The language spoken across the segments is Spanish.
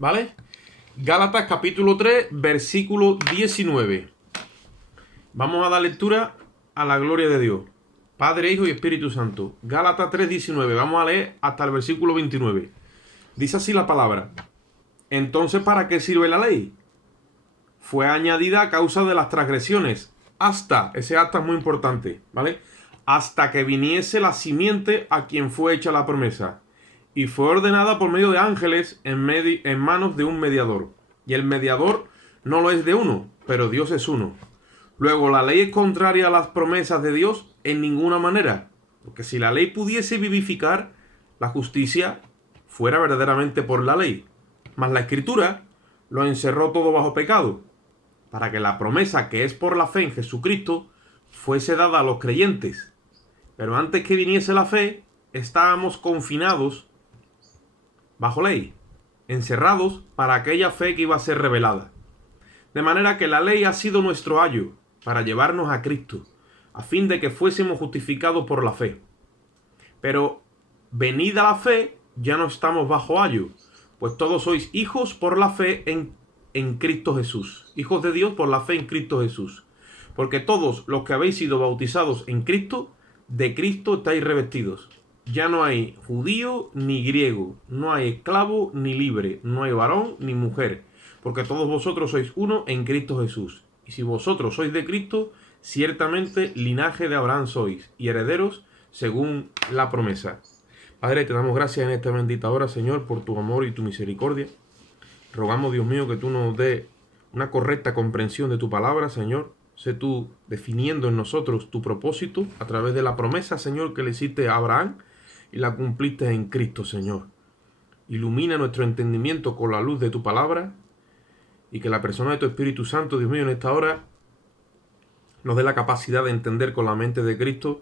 ¿vale? Gálatas capítulo 3, versículo 19. Vamos a dar lectura a la gloria de Dios. Padre, Hijo y Espíritu Santo. Gálatas 3, 19. Vamos a leer hasta el versículo 29. Dice así la palabra. Entonces, ¿para qué sirve la ley? Fue añadida a causa de las transgresiones. Ese hasta es muy importante, ¿vale? Hasta que viniese la simiente a quien fue hecha la promesa. Y fue ordenada por medio de ángeles en manos de un mediador. Y el mediador no lo es de uno, pero Dios es uno. Luego, ¿la ley es contraria a las promesas de Dios? En ninguna manera. Porque si la ley pudiese vivificar, la justicia fuera verdaderamente por la ley. Mas la Escritura lo encerró todo bajo pecado, para que la promesa que es por la fe en Jesucristo fuese dada a los creyentes. Pero antes que viniese la fe, estábamos confinados bajo ley, encerrados para aquella fe que iba a ser revelada. De manera que la ley ha sido nuestro ayo para llevarnos a Cristo, a fin de que fuésemos justificados por la fe. Pero venida la fe, ya no estamos bajo ayo, pues todos sois hijos por la fe en Cristo Jesús. Hijos de Dios por la fe en Cristo Jesús. Porque todos los que habéis sido bautizados en Cristo, de Cristo estáis revestidos. Ya no hay judío ni griego, no hay esclavo ni libre, no hay varón ni mujer, porque todos vosotros sois uno en Cristo Jesús. Y si vosotros sois de Cristo, ciertamente linaje de Abraham sois, y herederos según la promesa. Padre, te damos gracias en esta bendita hora, Señor, por tu amor y tu misericordia. Rogamos, Dios mío, que tú nos dé una correcta comprensión de tu palabra, Señor. Sé tú definiendo en nosotros tu propósito a través de la promesa, Señor, que le hiciste a Abraham y la cumpliste en Cristo, Señor. Ilumina nuestro entendimiento con la luz de tu palabra y que la persona de tu Espíritu Santo, Dios mío, en esta hora nos dé la capacidad de entender con la mente de Cristo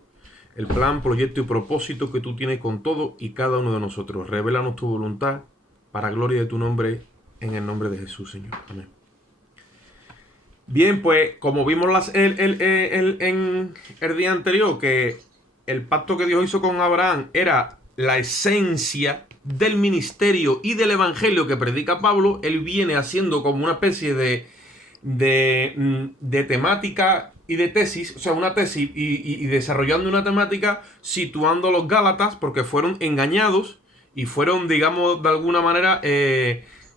el plan, proyecto y propósito que tú tienes con todo y cada uno de nosotros. Revélanos tu voluntad para gloria de tu nombre, en el nombre de Jesús, Señor. Amén. Bien, pues como vimos en el día anterior, que el pacto que Dios hizo con Abraham era la esencia del ministerio y del evangelio que predica Pablo, él viene haciendo como una especie de temática y de tesis, o sea, una tesis y desarrollando una temática, situando a los Gálatas, porque fueron engañados y fueron, digamos, de alguna manera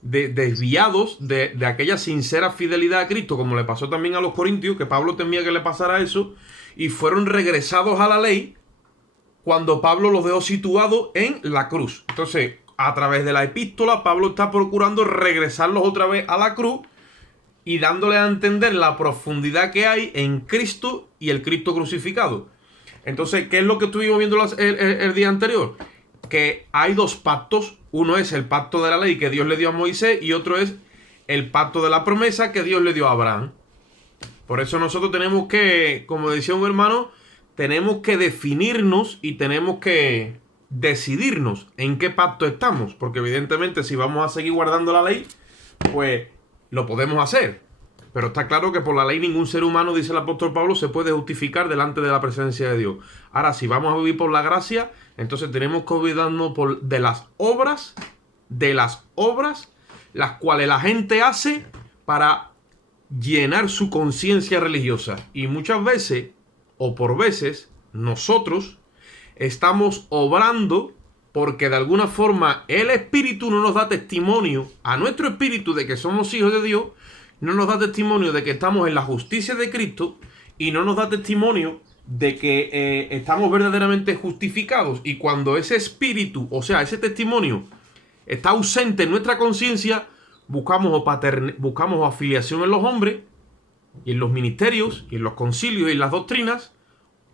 desviados de aquella sincera fidelidad a Cristo, como le pasó también a los corintios, que Pablo temía que le pasara eso, y fueron regresados a la ley cuando Pablo los dejó situados en la cruz. Entonces, a través de la epístola, Pablo está procurando regresarlos otra vez a la cruz y dándole a entender la profundidad que hay en Cristo y el Cristo crucificado. Entonces, ¿qué es lo que estuvimos viendo el día anterior? Que hay dos pactos. Uno es el pacto de la ley que Dios le dio a Moisés y otro es el pacto de la promesa que Dios le dio a Abraham. Por eso nosotros tenemos que, como decía un hermano, tenemos que definirnos y tenemos que decidirnos en qué pacto estamos. Porque evidentemente si vamos a seguir guardando la ley, pues lo podemos hacer. Pero está claro que por la ley ningún ser humano, dice el apóstol Pablo, se puede justificar delante de la presencia de Dios. Ahora, si vamos a vivir por la gracia, entonces tenemos que olvidarnos de las obras, las cuales la gente hace para llenar su conciencia religiosa. Y muchas veces, o por veces, nosotros estamos obrando porque de alguna forma el Espíritu no nos da testimonio a nuestro espíritu de que somos hijos de Dios, no nos da testimonio de que estamos en la justicia de Cristo y no nos da testimonio de que estamos verdaderamente justificados. Y cuando ese espíritu, o sea, ese testimonio está ausente en nuestra conciencia, buscamos afiliación en los hombres y en los ministerios y en los concilios y en las doctrinas,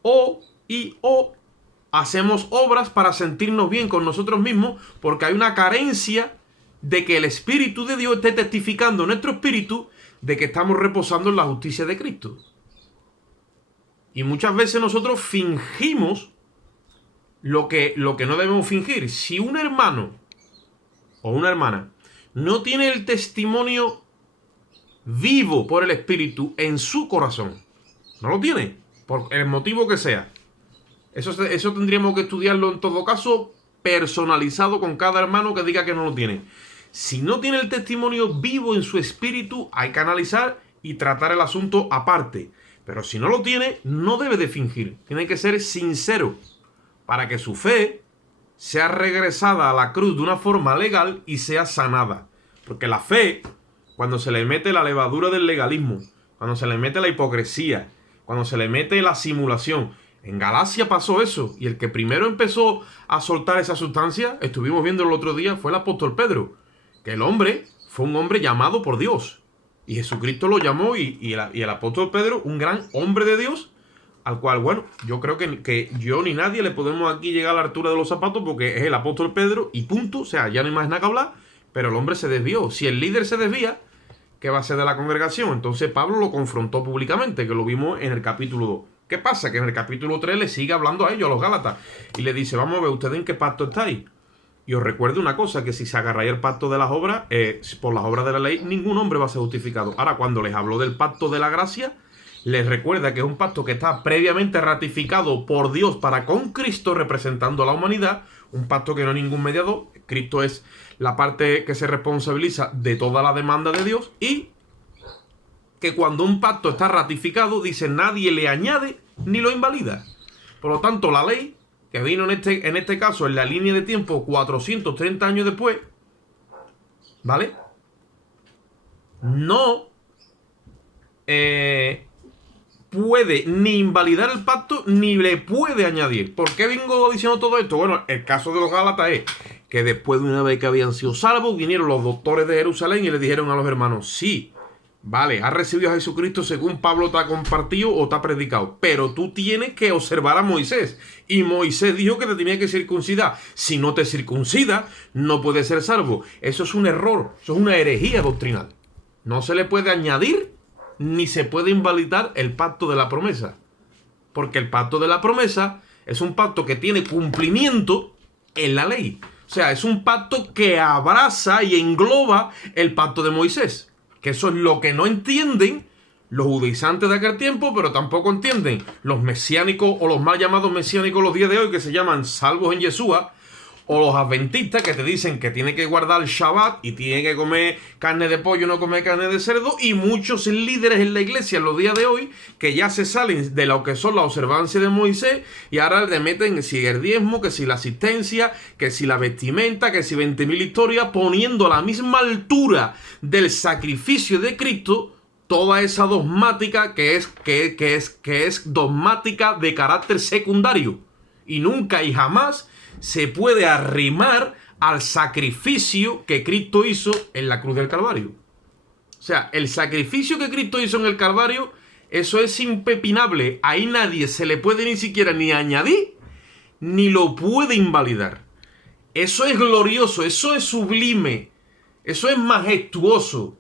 o hacemos obras para sentirnos bien con nosotros mismos, porque hay una carencia de que el Espíritu de Dios esté testificando en nuestro espíritu de que estamos reposando en la justicia de Cristo. Y muchas veces nosotros fingimos lo que no debemos fingir. Si un hermano o una hermana no tiene el testimonio vivo por el Espíritu en su corazón, no lo tiene, por el motivo que sea, eso tendríamos que estudiarlo en todo caso personalizado con cada hermano que diga que no lo tiene. Si no tiene el testimonio vivo en su espíritu, hay que analizar y tratar el asunto aparte. Pero si no lo tiene, no debe de fingir. Tiene que ser sincero para que su fe sea regresada a la cruz de una forma legal y sea sanada. Porque la fe, cuando se le mete la levadura del legalismo, cuando se le mete la hipocresía, cuando se le mete la simulación, en Galacia pasó eso. Y el que primero empezó a soltar esa sustancia, estuvimos viendo el otro día, fue el apóstol Pedro. Que el hombre fue un hombre llamado por Dios. Y Jesucristo lo llamó y el apóstol Pedro, un gran hombre de Dios, al cual, bueno, yo creo que yo ni nadie le podemos aquí llegar a la altura de los zapatos porque es el apóstol Pedro y punto. O sea, ya no hay más nada que hablar, pero el hombre se desvió. Si el líder se desvía, ¿qué va a ser de la congregación? Entonces Pablo lo confrontó públicamente, que lo vimos en el capítulo 2. ¿Qué pasa? Que en el capítulo 3 le sigue hablando a ellos, a los Gálatas, y le dice, vamos a ver, ¿ustedes en qué pacto estáis? Y os recuerdo una cosa, que si se agarráis el pacto de las obras, por las obras de la ley, ningún hombre va a ser justificado. Ahora, cuando les habló del pacto de la gracia, les recuerda que es un pacto que está previamente ratificado por Dios para con Cristo representando a la humanidad, un pacto que no hay ningún mediador. Cristo es la parte que se responsabiliza de toda la demanda de Dios, y que cuando un pacto está ratificado, dice, nadie le añade ni lo invalida. Por lo tanto, la ley, que vino en este caso en la línea de tiempo 430 años después, ¿vale? No puede ni invalidar el pacto ni le puede añadir. ¿Por qué vengo diciendo todo esto? Bueno, el caso de los Gálatas es que después de una vez que habían sido salvos, vinieron los doctores de Jerusalén y le dijeron a los hermanos, sí, vale, has recibido a Jesucristo según Pablo te ha compartido o te ha predicado, pero tú tienes que observar a Moisés. Y Moisés dijo que te tenía que circuncidar. Si no te circuncidas, no puedes ser salvo. Eso es un error, eso es una herejía doctrinal. No se le puede añadir ni se puede invalidar el pacto de la promesa. Porque el pacto de la promesa es un pacto que tiene cumplimiento en la ley. O sea, es un pacto que abraza y engloba el pacto de Moisés. Que eso es lo que no entienden los judaizantes de aquel tiempo, pero tampoco entienden los mesiánicos o los mal llamados mesiánicos los días de hoy, que se llaman salvos en Yeshua, o los adventistas que te dicen que tiene que guardar el Shabbat y tiene que comer carne de pollo, no comer carne de cerdo, y muchos líderes en la iglesia en los días de hoy que ya se salen de lo que son la observancia de Moisés y ahora le meten si el diezmo, que si la asistencia, que si la vestimenta, que si 20.000 historias, poniendo a la misma altura del sacrificio de Cristo toda esa dogmática que es dogmática de carácter secundario, y nunca y jamás se puede arrimar al sacrificio que Cristo hizo en la cruz del Calvario. O sea, el sacrificio que Cristo hizo en el Calvario, eso es impepinable. Ahí nadie se le puede ni siquiera ni añadir, ni lo puede invalidar. Eso es glorioso, eso es sublime, eso es majestuoso,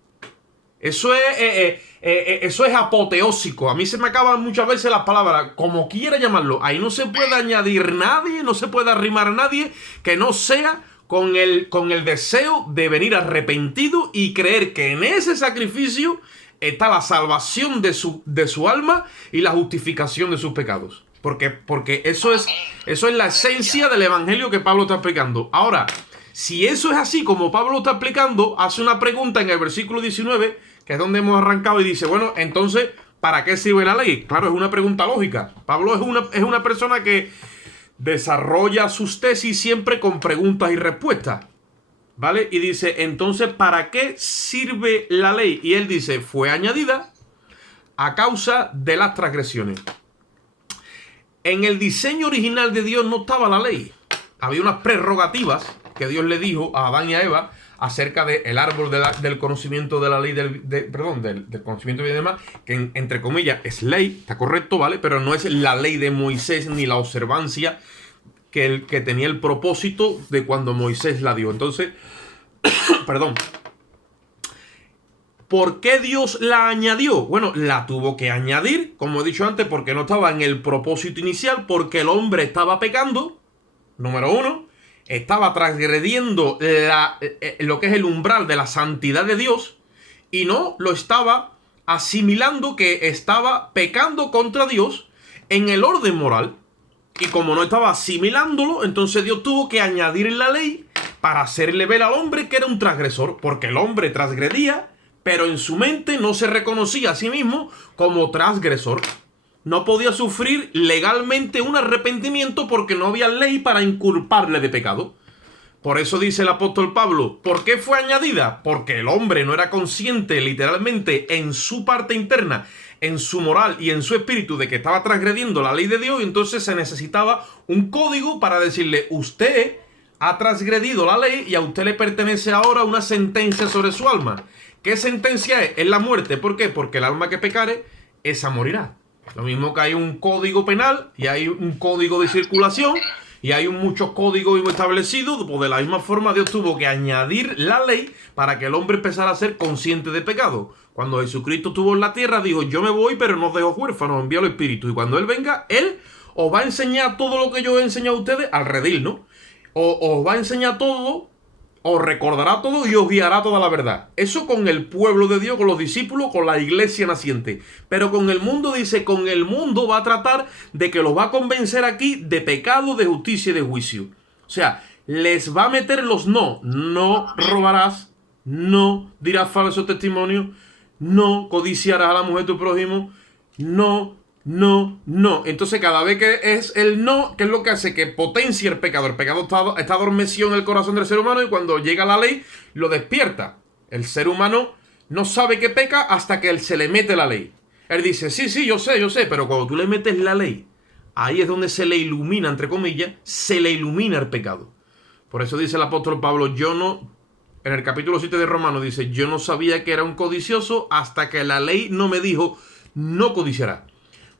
eso es apoteósico. A mí se me acaban muchas veces las palabras, como quiera llamarlo. Ahí no se puede añadir nadie, no se puede arrimar a nadie que no sea con el deseo de venir arrepentido y creer que en ese sacrificio está la salvación de su alma y la justificación de sus pecados. Porque eso es la esencia del evangelio que Pablo está explicando. Ahora, si eso es así como Pablo está explicando, hace una pregunta en el versículo 19, que es donde hemos arrancado, y dice, bueno, entonces, ¿para qué sirve la ley? Claro, es una pregunta lógica. Pablo es una persona que desarrolla sus tesis siempre con preguntas y respuestas, ¿vale? Y dice, entonces, ¿para qué sirve la ley? Y él dice, fue añadida a causa de las transgresiones. En el diseño original de Dios no estaba la ley. Había unas prerrogativas que Dios le dijo a Adán y a Eva acerca del árbol del conocimiento de la ley, del conocimiento de demás, que entre comillas es ley, está correcto, ¿vale? Pero no es la ley de Moisés ni la observancia que tenía el propósito de cuando Moisés la dio. Entonces, perdón. ¿Por qué Dios la añadió? Bueno, la tuvo que añadir, como he dicho antes, porque no estaba en el propósito inicial, porque el hombre estaba pecando, número uno, estaba transgrediendo lo que es el umbral de la santidad de Dios, y no lo estaba asimilando que estaba pecando contra Dios en el orden moral. Y como no estaba asimilándolo, entonces Dios tuvo que añadir la ley para hacerle ver al hombre que era un transgresor, porque el hombre transgredía, pero en su mente no se reconocía a sí mismo como transgresor. No podía sufrir legalmente un arrepentimiento porque no había ley para inculparle de pecado. Por eso dice el apóstol Pablo, ¿por qué fue añadida? Porque el hombre no era consciente literalmente en su parte interna, en su moral y en su espíritu de que estaba transgrediendo la ley de Dios, y entonces se necesitaba un código para decirle, usted ha transgredido la ley y a usted le pertenece ahora una sentencia sobre su alma. ¿Qué sentencia es? Es la muerte. ¿Por qué? Porque el alma que pecare, esa morirá. Lo mismo que hay un código penal y hay un código de circulación y hay muchos códigos establecidos, pues de la misma forma Dios tuvo que añadir la ley para que el hombre empezara a ser consciente de pecado. Cuando Jesucristo estuvo en la tierra, dijo, yo me voy, pero no os dejo huérfanos, envío al Espíritu. Y cuando Él venga, Él os va a enseñar todo lo que yo he enseñado a ustedes al redil, ¿no? Os va a enseñar todo, os recordará todo y os guiará toda la verdad. Eso con el pueblo de Dios, con los discípulos, con la iglesia naciente. Pero con el mundo, dice, con el mundo va a tratar de que los va a convencer aquí de pecado, de justicia y de juicio. O sea, les va a meter los no. No robarás, no dirás falso testimonio, no codiciarás a la mujer de tu prójimo, no. Entonces cada vez que es el no, ¿qué es lo que hace? Que potencia el pecado. El pecado está adormecido en el corazón del ser humano y cuando llega la ley lo despierta. El ser humano no sabe que peca hasta que él se le mete la ley. Él dice, sí, yo sé, pero cuando tú le metes la ley, ahí es donde se le ilumina, entre comillas, se le ilumina el pecado. Por eso dice el apóstol Pablo, en el capítulo 7 de Romanos dice, yo no sabía que era un codicioso hasta que la ley no me dijo, no codiciarás.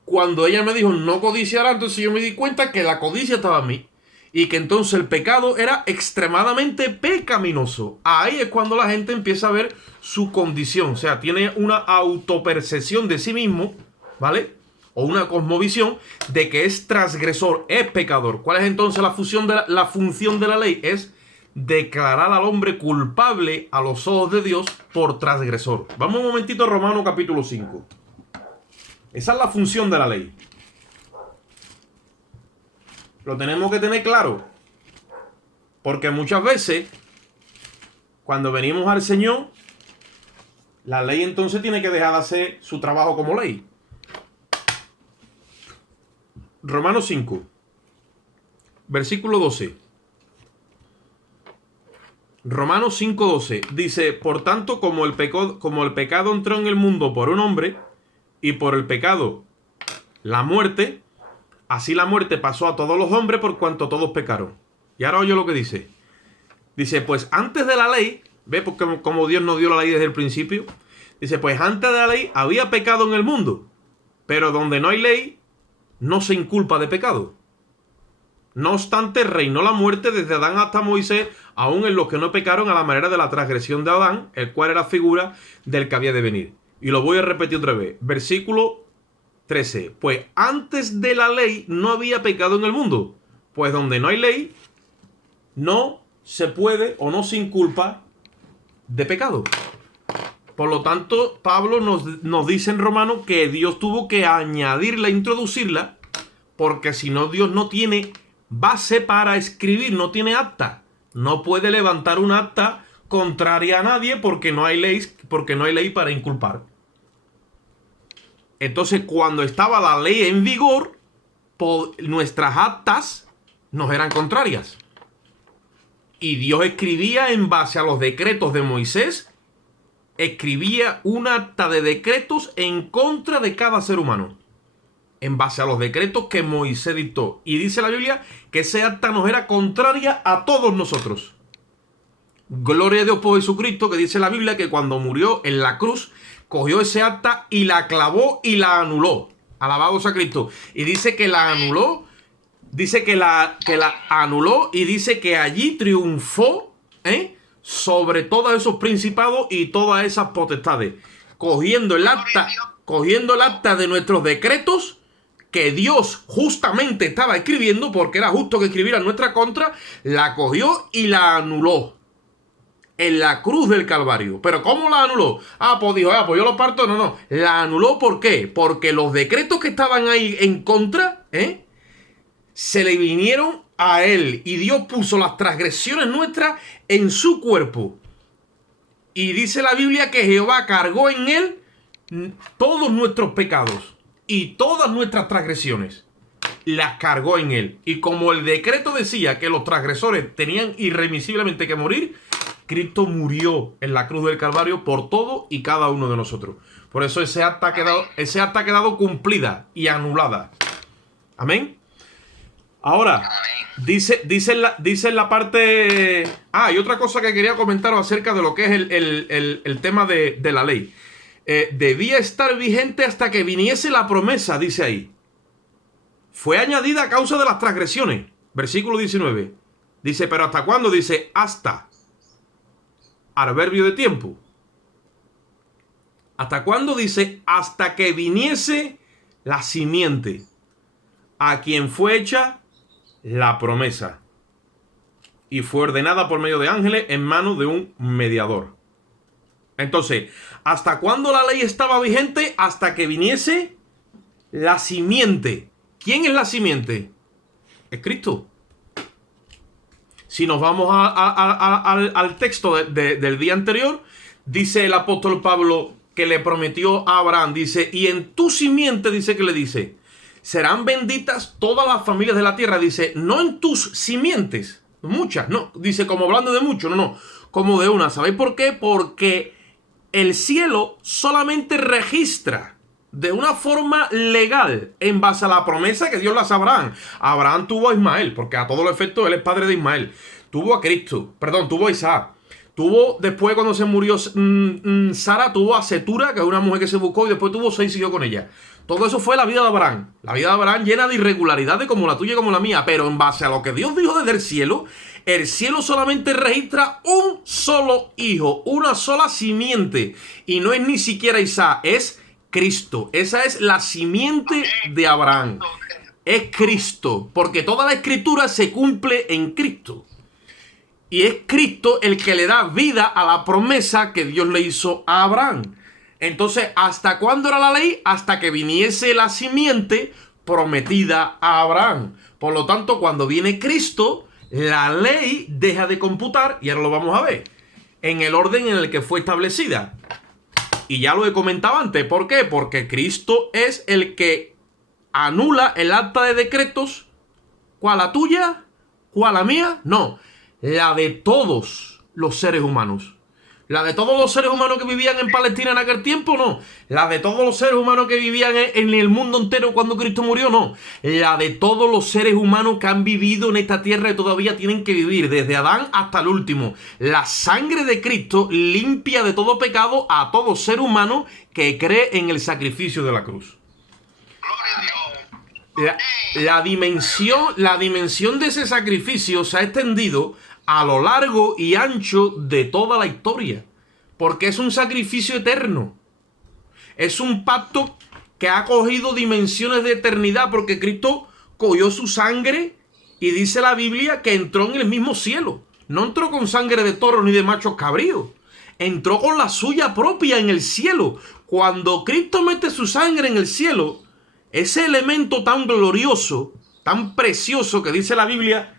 Cuando ella me dijo no codiciará, entonces yo me di cuenta que la codicia estaba en mí y que entonces el pecado era extremadamente pecaminoso. Ahí es cuando la gente empieza a ver su condición, o sea, tiene una autopercepción de sí mismo, ¿vale? O una cosmovisión de que es transgresor, es pecador. ¿Cuál es entonces la función de la ley? Es declarar al hombre culpable a los ojos de Dios por transgresor. Vamos un momentito a Romanos capítulo 5. Esa es la función de la ley. Lo tenemos que tener claro. Porque muchas veces, cuando venimos al Señor, la ley entonces tiene que dejar de hacer su trabajo como ley. Romanos 5, versículo 12. Romanos 5:12 dice, por tanto, como el pecado entró en el mundo por un hombre, y por el pecado la muerte, así la muerte pasó a todos los hombres por cuanto todos pecaron. Y ahora oye lo que dice. Dice, pues antes de la ley, ¿ve porque como Dios nos dio la ley desde el principio? Dice, pues antes de la ley había pecado en el mundo, pero donde no hay ley, no se inculpa de pecado. No obstante, reinó la muerte desde Adán hasta Moisés, aún en los que no pecaron a la manera de la transgresión de Adán, el cual era figura del que había de venir. Y lo voy a repetir otra vez. Versículo 13. Pues antes de la ley no había pecado en el mundo. Pues donde no hay ley, no se puede o no se inculpa de pecado. Por lo tanto, Pablo nos dice en Romanos que Dios tuvo que añadirla, introducirla, porque si no, Dios no tiene base para escribir, no tiene acta. No puede levantar un acta contraria a nadie porque no hay ley para inculpar. Entonces, cuando estaba la ley en vigor, nuestras actas nos eran contrarias. Y Dios escribía en base a los decretos de Moisés, escribía un acta de decretos en contra de cada ser humano, en base a los decretos que Moisés dictó. Y dice la Biblia que ese acta nos era contraria a todos nosotros. Gloria a Dios por Jesucristo, que dice la Biblia que cuando murió en la cruz, cogió ese acta y la clavó y la anuló. Alabado sea Cristo. Y dice que la anuló, anuló y dice que allí triunfó sobre todos esos principados y todas esas potestades. Cogiendo el acta de nuestros decretos que Dios justamente estaba escribiendo, porque era justo que escribiera en nuestra contra, la cogió y la anuló en la cruz del Calvario. ¿Pero cómo la anuló? Pues dijo, pues yo lo parto. No. La anuló, ¿por qué? Porque los decretos que estaban ahí en contra, se le vinieron a él. Y Dios puso las transgresiones nuestras en su cuerpo. Y dice la Biblia que Jehová cargó en él todos nuestros pecados y todas nuestras transgresiones. Las cargó en él. Y como el decreto decía que los transgresores tenían irremisiblemente que morir, Cristo murió en la cruz del Calvario por todo y cada uno de nosotros. Por eso ese acta ha quedado cumplida y anulada. Amén. Ahora, dice en la parte... y otra cosa que quería comentaros acerca de lo que es el tema de la ley. Debía estar vigente hasta que viniese la promesa, dice ahí. Fue añadida a causa de las transgresiones. Versículo 19. Dice, ¿pero hasta cuándo? Dice, hasta. Adverbio de tiempo. ¿Hasta cuándo? Dice, hasta que viniese la simiente, a quien fue hecha la promesa, y fue ordenada por medio de ángeles en manos de un mediador. Entonces, ¿hasta cuándo la ley estaba vigente? Hasta que viniese la simiente. ¿Quién es la simiente? Es Cristo. Si nos vamos al texto del día anterior, dice el apóstol Pablo que le prometió a Abraham, dice, y en tu simiente, dice que le dice, serán benditas todas las familias de la tierra. Dice, no en tus simientes, muchas, no, dice como hablando de mucho, no, como de una. ¿Sabéis por qué? Porque el cielo solamente registra de una forma legal, en base a la promesa que Dios le hace a Abraham. Abraham tuvo a Ismael, porque a todos los efectos él es padre de Ismael. Tuvo a Cristo, tuvo a Isaac. Tuvo, después cuando se murió Sara, tuvo a Setura, que es una mujer que se buscó, y después tuvo 6 hijos con ella. Todo eso fue la vida de Abraham. La vida de Abraham llena de irregularidades como la tuya y como la mía. Pero en base a lo que Dios dijo desde el cielo solamente registra un solo hijo, una sola simiente. Y no es ni siquiera Isaac, es Cristo. Esa es la simiente de Abraham. Es Cristo, porque toda la escritura se cumple en Cristo. Y es Cristo el que le da vida a la promesa que Dios le hizo a Abraham. Entonces, ¿hasta cuándo era la ley? Hasta que viniese la simiente prometida a Abraham. Por lo tanto, cuando viene Cristo, la ley deja de computar, y ahora lo vamos a ver, en el orden en el que fue establecida. Y ya lo he comentado antes. ¿Por qué? Porque Cristo es el que anula el acta de decretos. ¿Cuál la tuya? ¿Cuál la mía? No. La de todos los seres humanos. La de todos los seres humanos que vivían en Palestina en aquel tiempo, no. La de todos los seres humanos que vivían en el mundo entero cuando Cristo murió, no. La de todos los seres humanos que han vivido en esta tierra y todavía tienen que vivir, desde Adán hasta el último. La sangre de Cristo limpia de todo pecado a todo ser humano que cree en el sacrificio de la cruz. La dimensión de ese sacrificio se ha extendido a lo largo y ancho de toda la historia, porque es un sacrificio eterno. Es un pacto que ha cogido dimensiones de eternidad, porque Cristo cogió su sangre y dice la Biblia que entró en el mismo cielo. No entró con sangre de toros ni de machos cabríos. Entró con la suya propia en el cielo. Cuando Cristo mete su sangre en el cielo, ese elemento tan glorioso, tan precioso que dice la Biblia,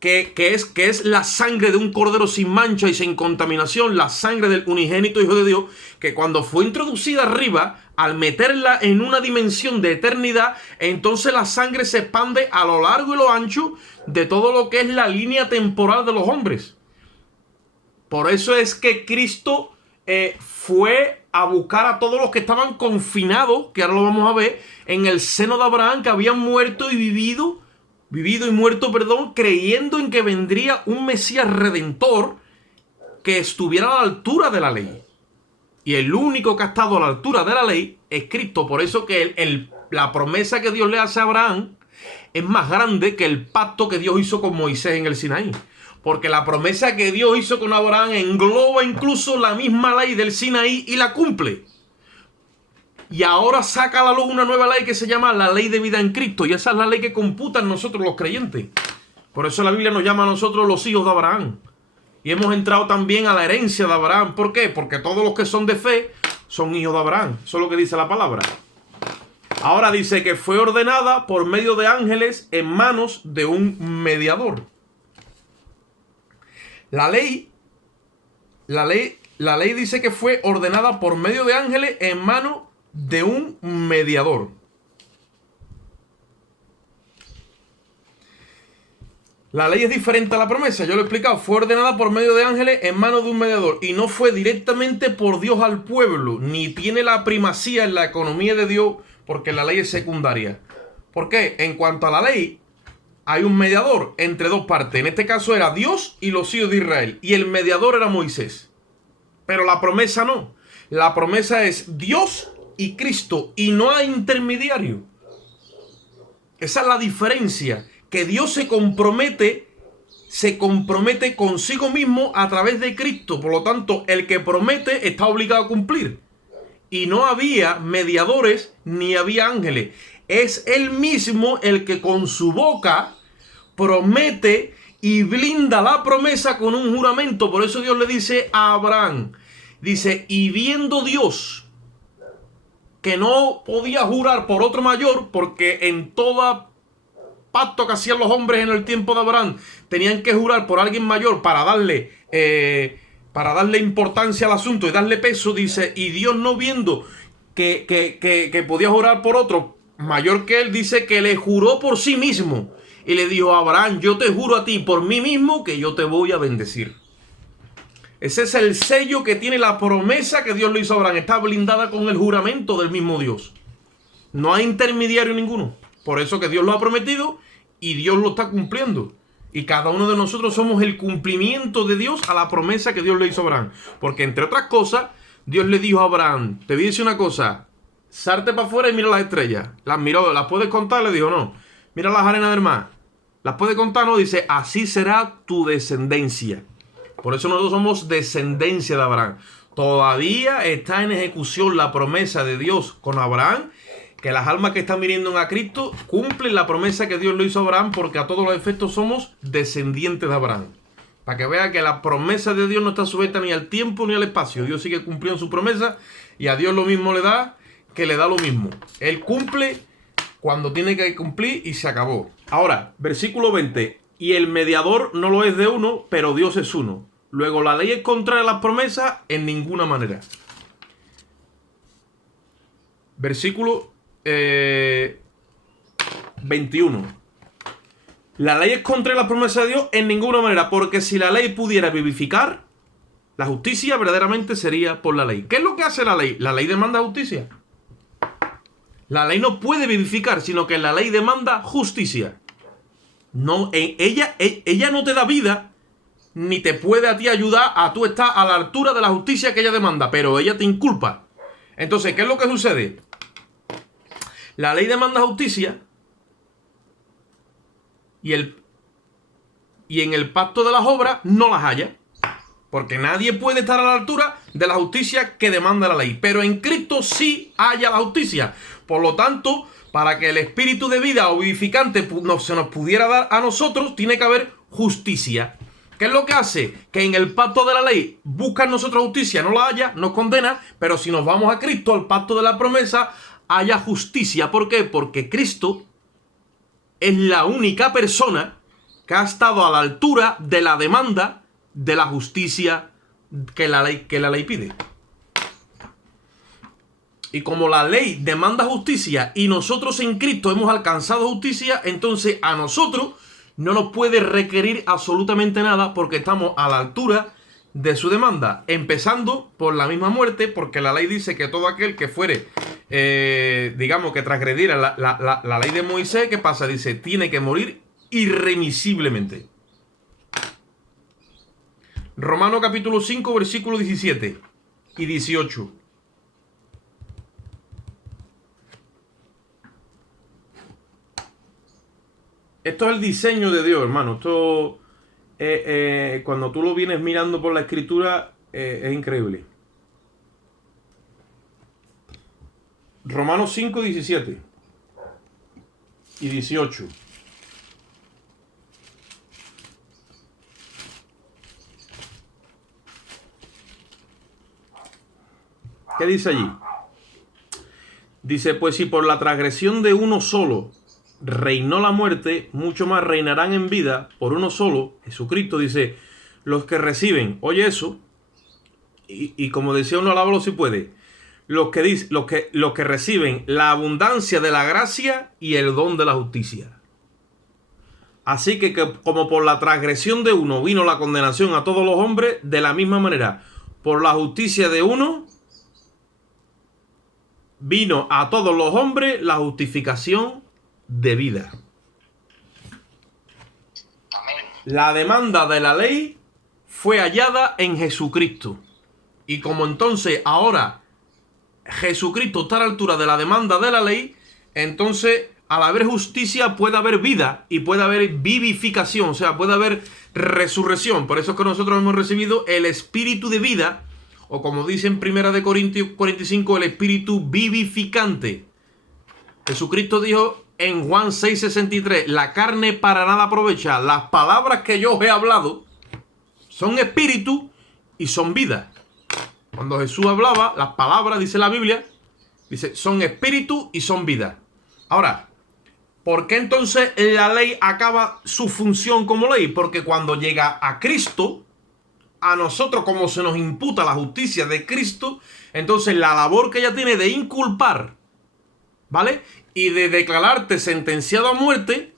que es la sangre de un cordero sin mancha y sin contaminación, la sangre del unigénito Hijo de Dios, que cuando fue introducida arriba, al meterla en una dimensión de eternidad, entonces la sangre se expande a lo largo y lo ancho de todo lo que es la línea temporal de los hombres. Por eso es que Cristo fue a buscar a todos los que estaban confinados, que ahora lo vamos a ver, en el seno de Abraham, que habían muerto y vivido y muerto, creyendo en que vendría un Mesías redentor que estuviera a la altura de la ley. Y el único que ha estado a la altura de la ley es Cristo. Por eso que la promesa que Dios le hace a Abraham es más grande que el pacto que Dios hizo con Moisés en el Sinaí. Porque la promesa que Dios hizo con Abraham engloba incluso la misma ley del Sinaí y la cumple. Y ahora saca a la luz una nueva ley que se llama la ley de vida en Cristo. Y esa es la ley que computan nosotros los creyentes. Por eso la Biblia nos llama a nosotros los hijos de Abraham. Y hemos entrado también a la herencia de Abraham. ¿Por qué? Porque todos los que son de fe son hijos de Abraham. Eso es lo que dice la palabra. Ahora dice que fue ordenada por medio de ángeles en manos de un mediador. La ley dice que fue ordenada por medio de ángeles en manos de un mediador. La ley es diferente a la promesa, yo lo he explicado, fue ordenada por medio de ángeles en manos de un mediador y no fue directamente por Dios al pueblo, ni tiene la primacía en la economía de Dios porque la ley es secundaria. ¿Por qué? En cuanto a la ley, hay un mediador entre dos partes, en este caso era Dios y los hijos de Israel, y el mediador era Moisés. Pero la promesa no, la promesa es Dios y Cristo y no hay intermediario. Esa es la diferencia. Que Dios se compromete consigo mismo a través de Cristo. Por lo tanto, el que promete está obligado a cumplir. Y no había mediadores ni había ángeles. Es él mismo el que con su boca promete y blinda la promesa con un juramento. Por eso Dios le dice a Abraham, dice, y viendo Dios que no podía jurar por otro mayor, porque en toda pacto que hacían los hombres en el tiempo de Abraham tenían que jurar por alguien mayor para darle importancia al asunto y darle peso, dice, y Dios no viendo que podía jurar por otro mayor que él, dice que le juró por sí mismo y le dijo a Abraham, yo te juro a ti por mí mismo que yo te voy a bendecir. Ese es el sello que tiene la promesa que Dios le hizo a Abraham, está blindada con el juramento del mismo Dios, no hay intermediario ninguno. Por eso que Dios lo ha prometido y Dios lo está cumpliendo. Y cada uno de nosotros somos el cumplimiento de Dios a la promesa que Dios le hizo a Abraham. Porque entre otras cosas, Dios le dijo a Abraham, te voy a decir una cosa, salte para afuera y mira las estrellas. Las miró, ¿las puedes contar? Le dijo, no. Mira las arenas del mar. ¿Las puedes contar? No. Dice, así será tu descendencia. Por eso nosotros somos descendencia de Abraham. Todavía está en ejecución la promesa de Dios con Abraham, que las almas que están viniendo a Cristo cumplen la promesa que Dios le hizo a Abraham, porque a todos los efectos somos descendientes de Abraham. Para que vea que la promesa de Dios no está sujeta ni al tiempo ni al espacio. Dios sigue cumpliendo su promesa y a Dios lo mismo le da que le da lo mismo. Él cumple cuando tiene que cumplir y se acabó. Ahora, versículo 20. Y el mediador no lo es de uno, pero Dios es uno. Luego, la ley es contraria a las promesas en ninguna manera. Versículo 21. La ley es contra la promesa de Dios en ninguna manera, porque si la ley pudiera vivificar, la justicia verdaderamente sería por la ley. ¿Qué es lo que hace la ley? La ley demanda justicia. La ley no puede vivificar, sino que la ley demanda justicia. No, ella no te da vida, ni te puede a ti ayudar a tú estar a la altura de la justicia que ella demanda, pero ella te inculpa. Entonces, ¿qué es lo que sucede? La ley demanda justicia y en el pacto de las obras no las haya. Porque nadie puede estar a la altura de la justicia que demanda la ley. Pero en Cristo sí haya la justicia. Por lo tanto, para que el espíritu de vida o vivificante se nos pudiera dar a nosotros, tiene que haber justicia. ¿Qué es lo que hace? Que en el pacto de la ley buscan nosotros justicia, no la haya, nos condena. Pero si nos vamos a Cristo, al pacto de la promesa, haya justicia. ¿Por qué? Porque Cristo es la única persona que ha estado a la altura de la demanda de la justicia que la ley pide. Y como la ley demanda justicia y nosotros en Cristo hemos alcanzado justicia, entonces a nosotros no nos puede requerir absolutamente nada porque estamos a la altura de su demanda, empezando por la misma muerte, porque la ley dice que todo aquel que fuere, digamos, que transgrediera la ley de Moisés, ¿qué pasa? Dice, tiene que morir irremisiblemente. Romanos capítulo 5, versículos 17 y 18. Esto es el diseño de Dios, hermano. Esto, cuando tú lo vienes mirando por la escritura, es increíble. Romanos 5, 17 y 18. ¿Qué dice allí? Dice, pues si por la transgresión de uno solo reinó la muerte, mucho más reinarán en vida por uno solo, Jesucristo. Dice, los que reciben, oye eso, y como decía uno, alábalo si puede, los que reciben la abundancia de la gracia y el don de la justicia. Así que como por la transgresión de uno vino la condenación a todos los hombres, de la misma manera, por la justicia de uno vino a todos los hombres la justificación de vida. La demanda de la ley fue hallada en Jesucristo. Y como entonces ahora Jesucristo está a la altura de la demanda de la ley, entonces al haber justicia puede haber vida y puede haber vivificación, o sea, puede haber resurrección. Por eso es que nosotros hemos recibido el espíritu de vida, o como dice en 1 Corintios 45, el espíritu vivificante. Jesucristo dijo en Juan 6:63, la carne para nada aprovecha. Las palabras que yo os he hablado son espíritu y son vida. Cuando Jesús hablaba, las palabras, dice la Biblia, dice, son espíritu y son vida. Ahora, ¿por qué entonces la ley acaba su función como ley? Porque cuando llega a Cristo, a nosotros como se nos imputa la justicia de Cristo, entonces la labor que ella tiene de inculpar, ¿vale? Y de declararte sentenciado a muerte,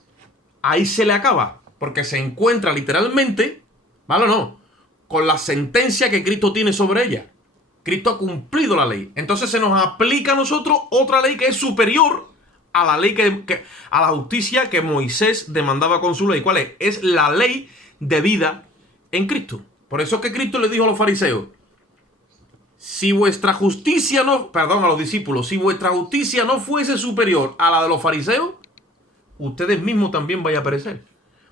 ahí se le acaba. Porque se encuentra literalmente, ¿vale o no?, con la sentencia que Cristo tiene sobre ella. Cristo ha cumplido la ley. Entonces se nos aplica a nosotros otra ley que es superior a la ley a la justicia que Moisés demandaba con su ley. ¿Cuál es? Es la ley de vida en Cristo. Por eso es que Cristo le dijo a los fariseos, si vuestra justicia no, perdón, a los discípulos, si vuestra justicia no fuese superior a la de los fariseos, ustedes mismos también vayan a perecer.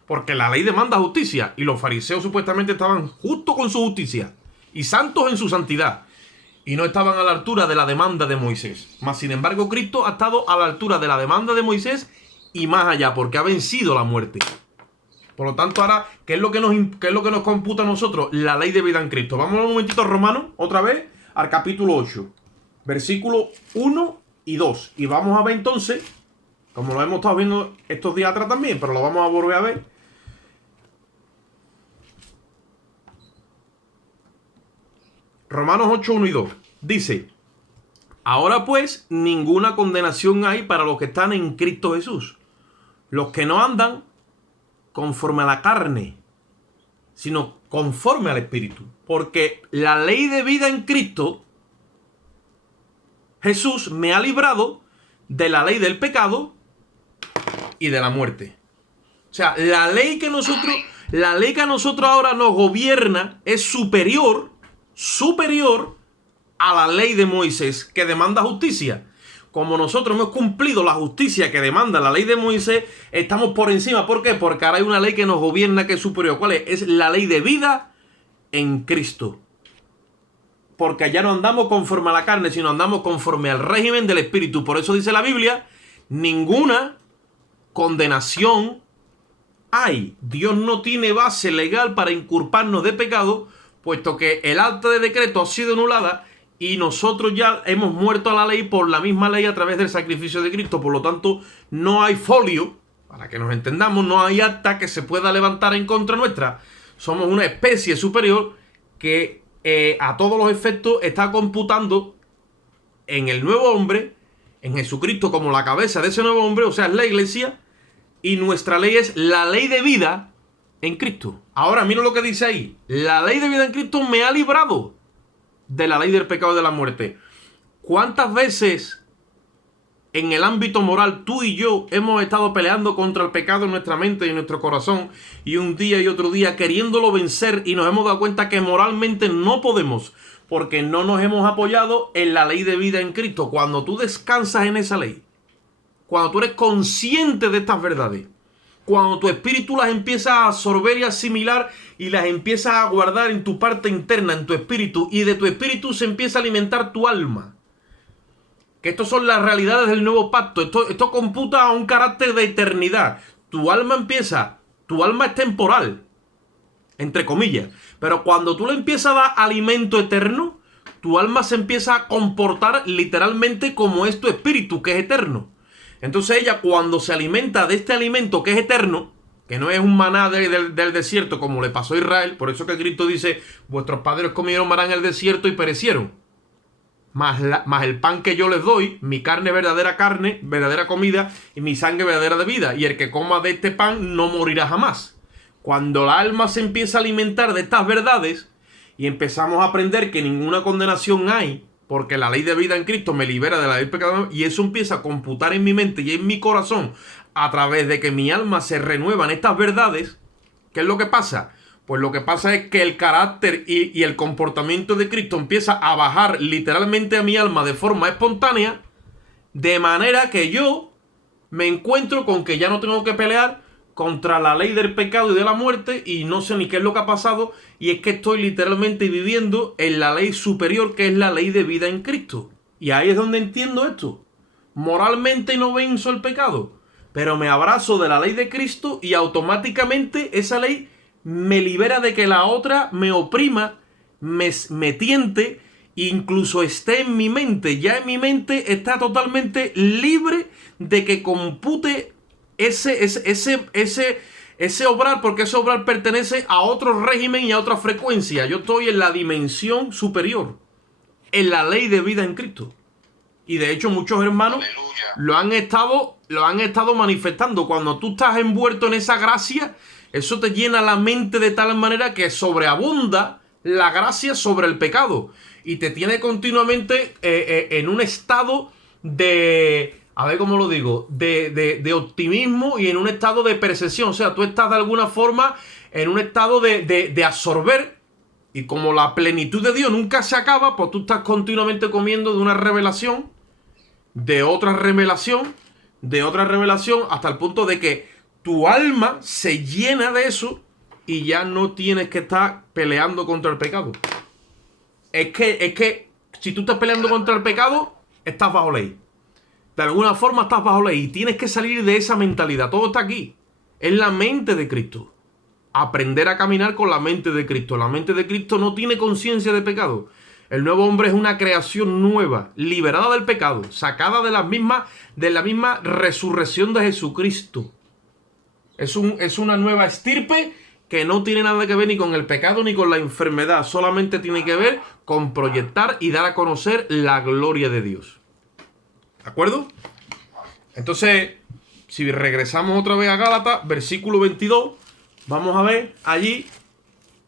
Porque la ley demanda justicia y los fariseos supuestamente estaban justos con su justicia y santos en su santidad. Y no estaban a la altura de la demanda de Moisés. Mas, sin embargo, Cristo ha estado a la altura de la demanda de Moisés y más allá, porque ha vencido la muerte. Por lo tanto, ahora, ¿qué es lo que nos computa a nosotros? La ley de vida en Cristo. Vamos un momentito a Romanos, otra vez, al capítulo 8, versículos 1 y 2. Y vamos a ver entonces, como lo hemos estado viendo estos días atrás también, pero lo vamos a volver a ver. Romanos 8, 1 y 2. Dice, ahora pues, ninguna condenación hay para los que están en Cristo Jesús. Los que no andan conforme a la carne, sino conforme al Espíritu. Porque la ley de vida en Cristo, Jesús me ha librado de la ley del pecado y de la muerte. O sea, la ley que a nosotros ahora nos gobierna es superior a la ley de Moisés que demanda justicia. Como nosotros hemos cumplido la justicia que demanda la ley de Moisés, estamos por encima. ¿Por qué? Porque ahora hay una ley que nos gobierna que es superior. ¿Cuál es? Es la ley de vida en Cristo. Porque allá no andamos conforme a la carne, sino andamos conforme al régimen del Espíritu. Por eso dice la Biblia, ninguna condenación hay. Dios no tiene base legal para inculparnos de pecado, puesto que el acta de decreto ha sido anulada y nosotros ya hemos muerto a la ley por la misma ley a través del sacrificio de Cristo. Por lo tanto, no hay folio, para que nos entendamos, no hay acta que se pueda levantar en contra nuestra. Somos una especie superior que a todos los efectos está computando en el nuevo hombre, en Jesucristo como la cabeza de ese nuevo hombre, o sea, es la iglesia, y nuestra ley es la ley de vida en Cristo. Ahora, mira lo que dice ahí. La ley de vida en Cristo me ha librado de la ley del pecado y de la muerte. ¿Cuántas veces en el ámbito moral tú y yo hemos estado peleando contra el pecado en nuestra mente y en nuestro corazón, y un día y otro día queriéndolo vencer, y nos hemos dado cuenta que moralmente no podemos porque no nos hemos apoyado en la ley de vida en Cristo? Cuando tú descansas en esa ley, cuando tú eres consciente de estas verdades, cuando tu espíritu las empieza a absorber y asimilar y las empiezas a guardar en tu parte interna, en tu espíritu, y de tu espíritu se empieza a alimentar tu alma. Que estas son las realidades del nuevo pacto. Esto computa a un carácter de eternidad. Tu alma es temporal, entre comillas. Pero cuando tú le empiezas a dar alimento eterno, tu alma se empieza a comportar literalmente como es tu espíritu, que es eterno. Entonces ella, cuando se alimenta de este alimento que es eterno, que no es un maná del desierto como le pasó a Israel, por eso que Cristo dice, vuestros padres comieron maná en el desierto y perecieron. Más el pan que yo les doy, mi carne, verdadera comida, y mi sangre verdadera de vida. Y el que coma de este pan no morirá jamás. Cuando la alma se empieza a alimentar de estas verdades y empezamos a aprender que ninguna condenación hay, porque la ley de vida en Cristo me libera de la ley del pecado, y eso empieza a computar en mi mente y en mi corazón a través de que mi alma se renueva en estas verdades, ¿qué es lo que pasa? Pues lo que pasa es que el carácter y el comportamiento de Cristo empieza a bajar literalmente a mi alma de forma espontánea, de manera que yo me encuentro con que ya no tengo que pelear contra la ley del pecado y de la muerte, y no sé ni qué es lo que ha pasado, y es que estoy literalmente viviendo en la ley superior, que es la ley de vida en Cristo. Y ahí es donde entiendo esto. Moralmente no venzo el pecado, pero me abrazo de la ley de Cristo y automáticamente esa ley me libera de que la otra me oprima, me tiente, incluso esté en mi mente. Ya en mi mente está totalmente libre de que compute ese obrar, porque ese obrar pertenece a otro régimen y a otra frecuencia. Yo estoy en la dimensión superior, en la ley de vida en Cristo. Y de hecho muchos hermanos lo han estado manifestando. Cuando tú estás envuelto en esa gracia, eso te llena la mente de tal manera que sobreabunda la gracia sobre el pecado. Y te tiene continuamente en un estado de... A ver cómo lo digo, de optimismo y en un estado de percepción. O sea, tú estás de alguna forma en un estado de absorber. Y como la plenitud de Dios nunca se acaba, pues tú estás continuamente comiendo de una revelación, de otra revelación, de otra revelación, hasta el punto de que tu alma se llena de eso y ya no tienes que estar peleando contra el pecado. Es que si tú estás peleando contra el pecado, estás bajo ley. De alguna forma estás bajo ley y tienes que salir de esa mentalidad. Todo está aquí. Es la mente de Cristo. Aprender a caminar con la mente de Cristo. La mente de Cristo no tiene conciencia de pecado. El nuevo hombre es una creación nueva, liberada del pecado, sacada de la misma resurrección de Jesucristo. Es una nueva estirpe que no tiene nada que ver ni con el pecado ni con la enfermedad. Solamente tiene que ver con proyectar y dar a conocer la gloria de Dios. ¿De acuerdo? Entonces, si regresamos otra vez a Gálatas, versículo 22, vamos a ver allí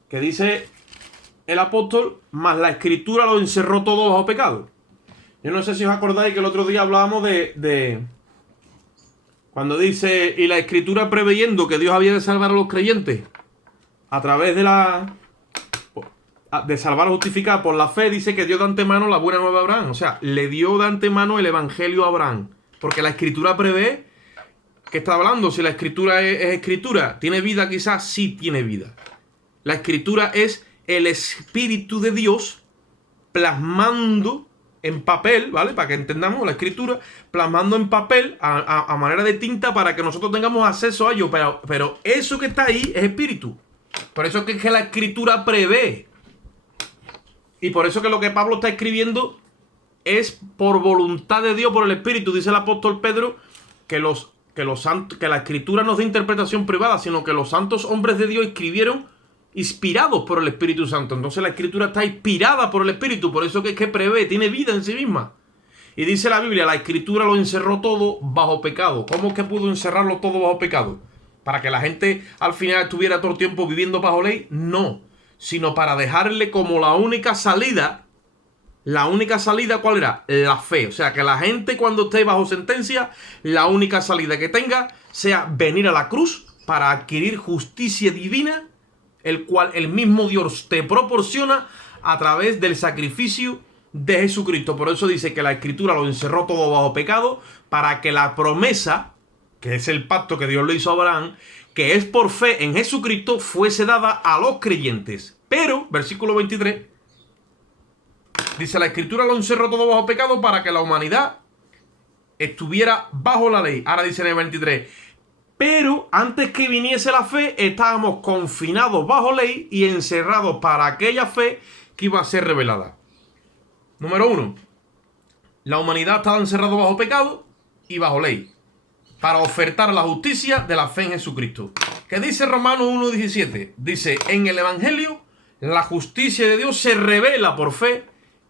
que dice el apóstol, mas la escritura lo encerró todo bajo pecado. Yo no sé si os acordáis que el otro día hablábamos de cuando dice, y la escritura preveyendo que Dios había de salvar a los creyentes a través de salvar a justificar por la fe, dice que dio de antemano la buena nueva a Abraham. O sea, le dio de antemano el evangelio a Abraham. Porque la escritura prevé, ¿qué está hablando? Si la escritura es escritura, ¿tiene vida quizás? Sí tiene vida. La escritura es el Espíritu de Dios plasmando en papel, ¿vale? Para que entendamos la escritura, plasmando en papel a manera de tinta para que nosotros tengamos acceso a ello. Pero eso que está ahí es espíritu. Por eso es que la escritura prevé. Y por eso que lo que Pablo está escribiendo es por voluntad de Dios, por el Espíritu. Dice el apóstol Pedro que la escritura no es de interpretación privada, sino que los santos hombres de Dios escribieron inspirados por el Espíritu Santo. Entonces la escritura está inspirada por el Espíritu, por eso que es que prevé, tiene vida en sí misma. Y dice la Biblia, la escritura lo encerró todo bajo pecado. ¿Cómo es que pudo encerrarlo todo bajo pecado? ¿Para que la gente al final estuviera todo el tiempo viviendo bajo ley? No, sino para dejarle como la única salida. La única salida, ¿cuál era? La fe. O sea, que la gente cuando esté bajo sentencia, la única salida que tenga sea venir a la cruz para adquirir justicia divina, el cual el mismo Dios te proporciona a través del sacrificio de Jesucristo. Por eso dice que la escritura lo encerró todo bajo pecado, para que la promesa, que es el pacto que Dios le hizo a Abraham, que es por fe en Jesucristo, fuese dada a los creyentes. Pero, versículo 23, dice, la escritura lo encerró todo bajo pecado para que la humanidad estuviera bajo la ley. Ahora dice en el 23, pero antes que viniese la fe, estábamos confinados bajo ley y encerrados para aquella fe que iba a ser revelada. Número 1. La humanidad estaba encerrada bajo pecado y bajo ley, para ofertar la justicia de la fe en Jesucristo. ¿Qué dice Romanos 1:17? Dice, en el Evangelio, la justicia de Dios se revela por fe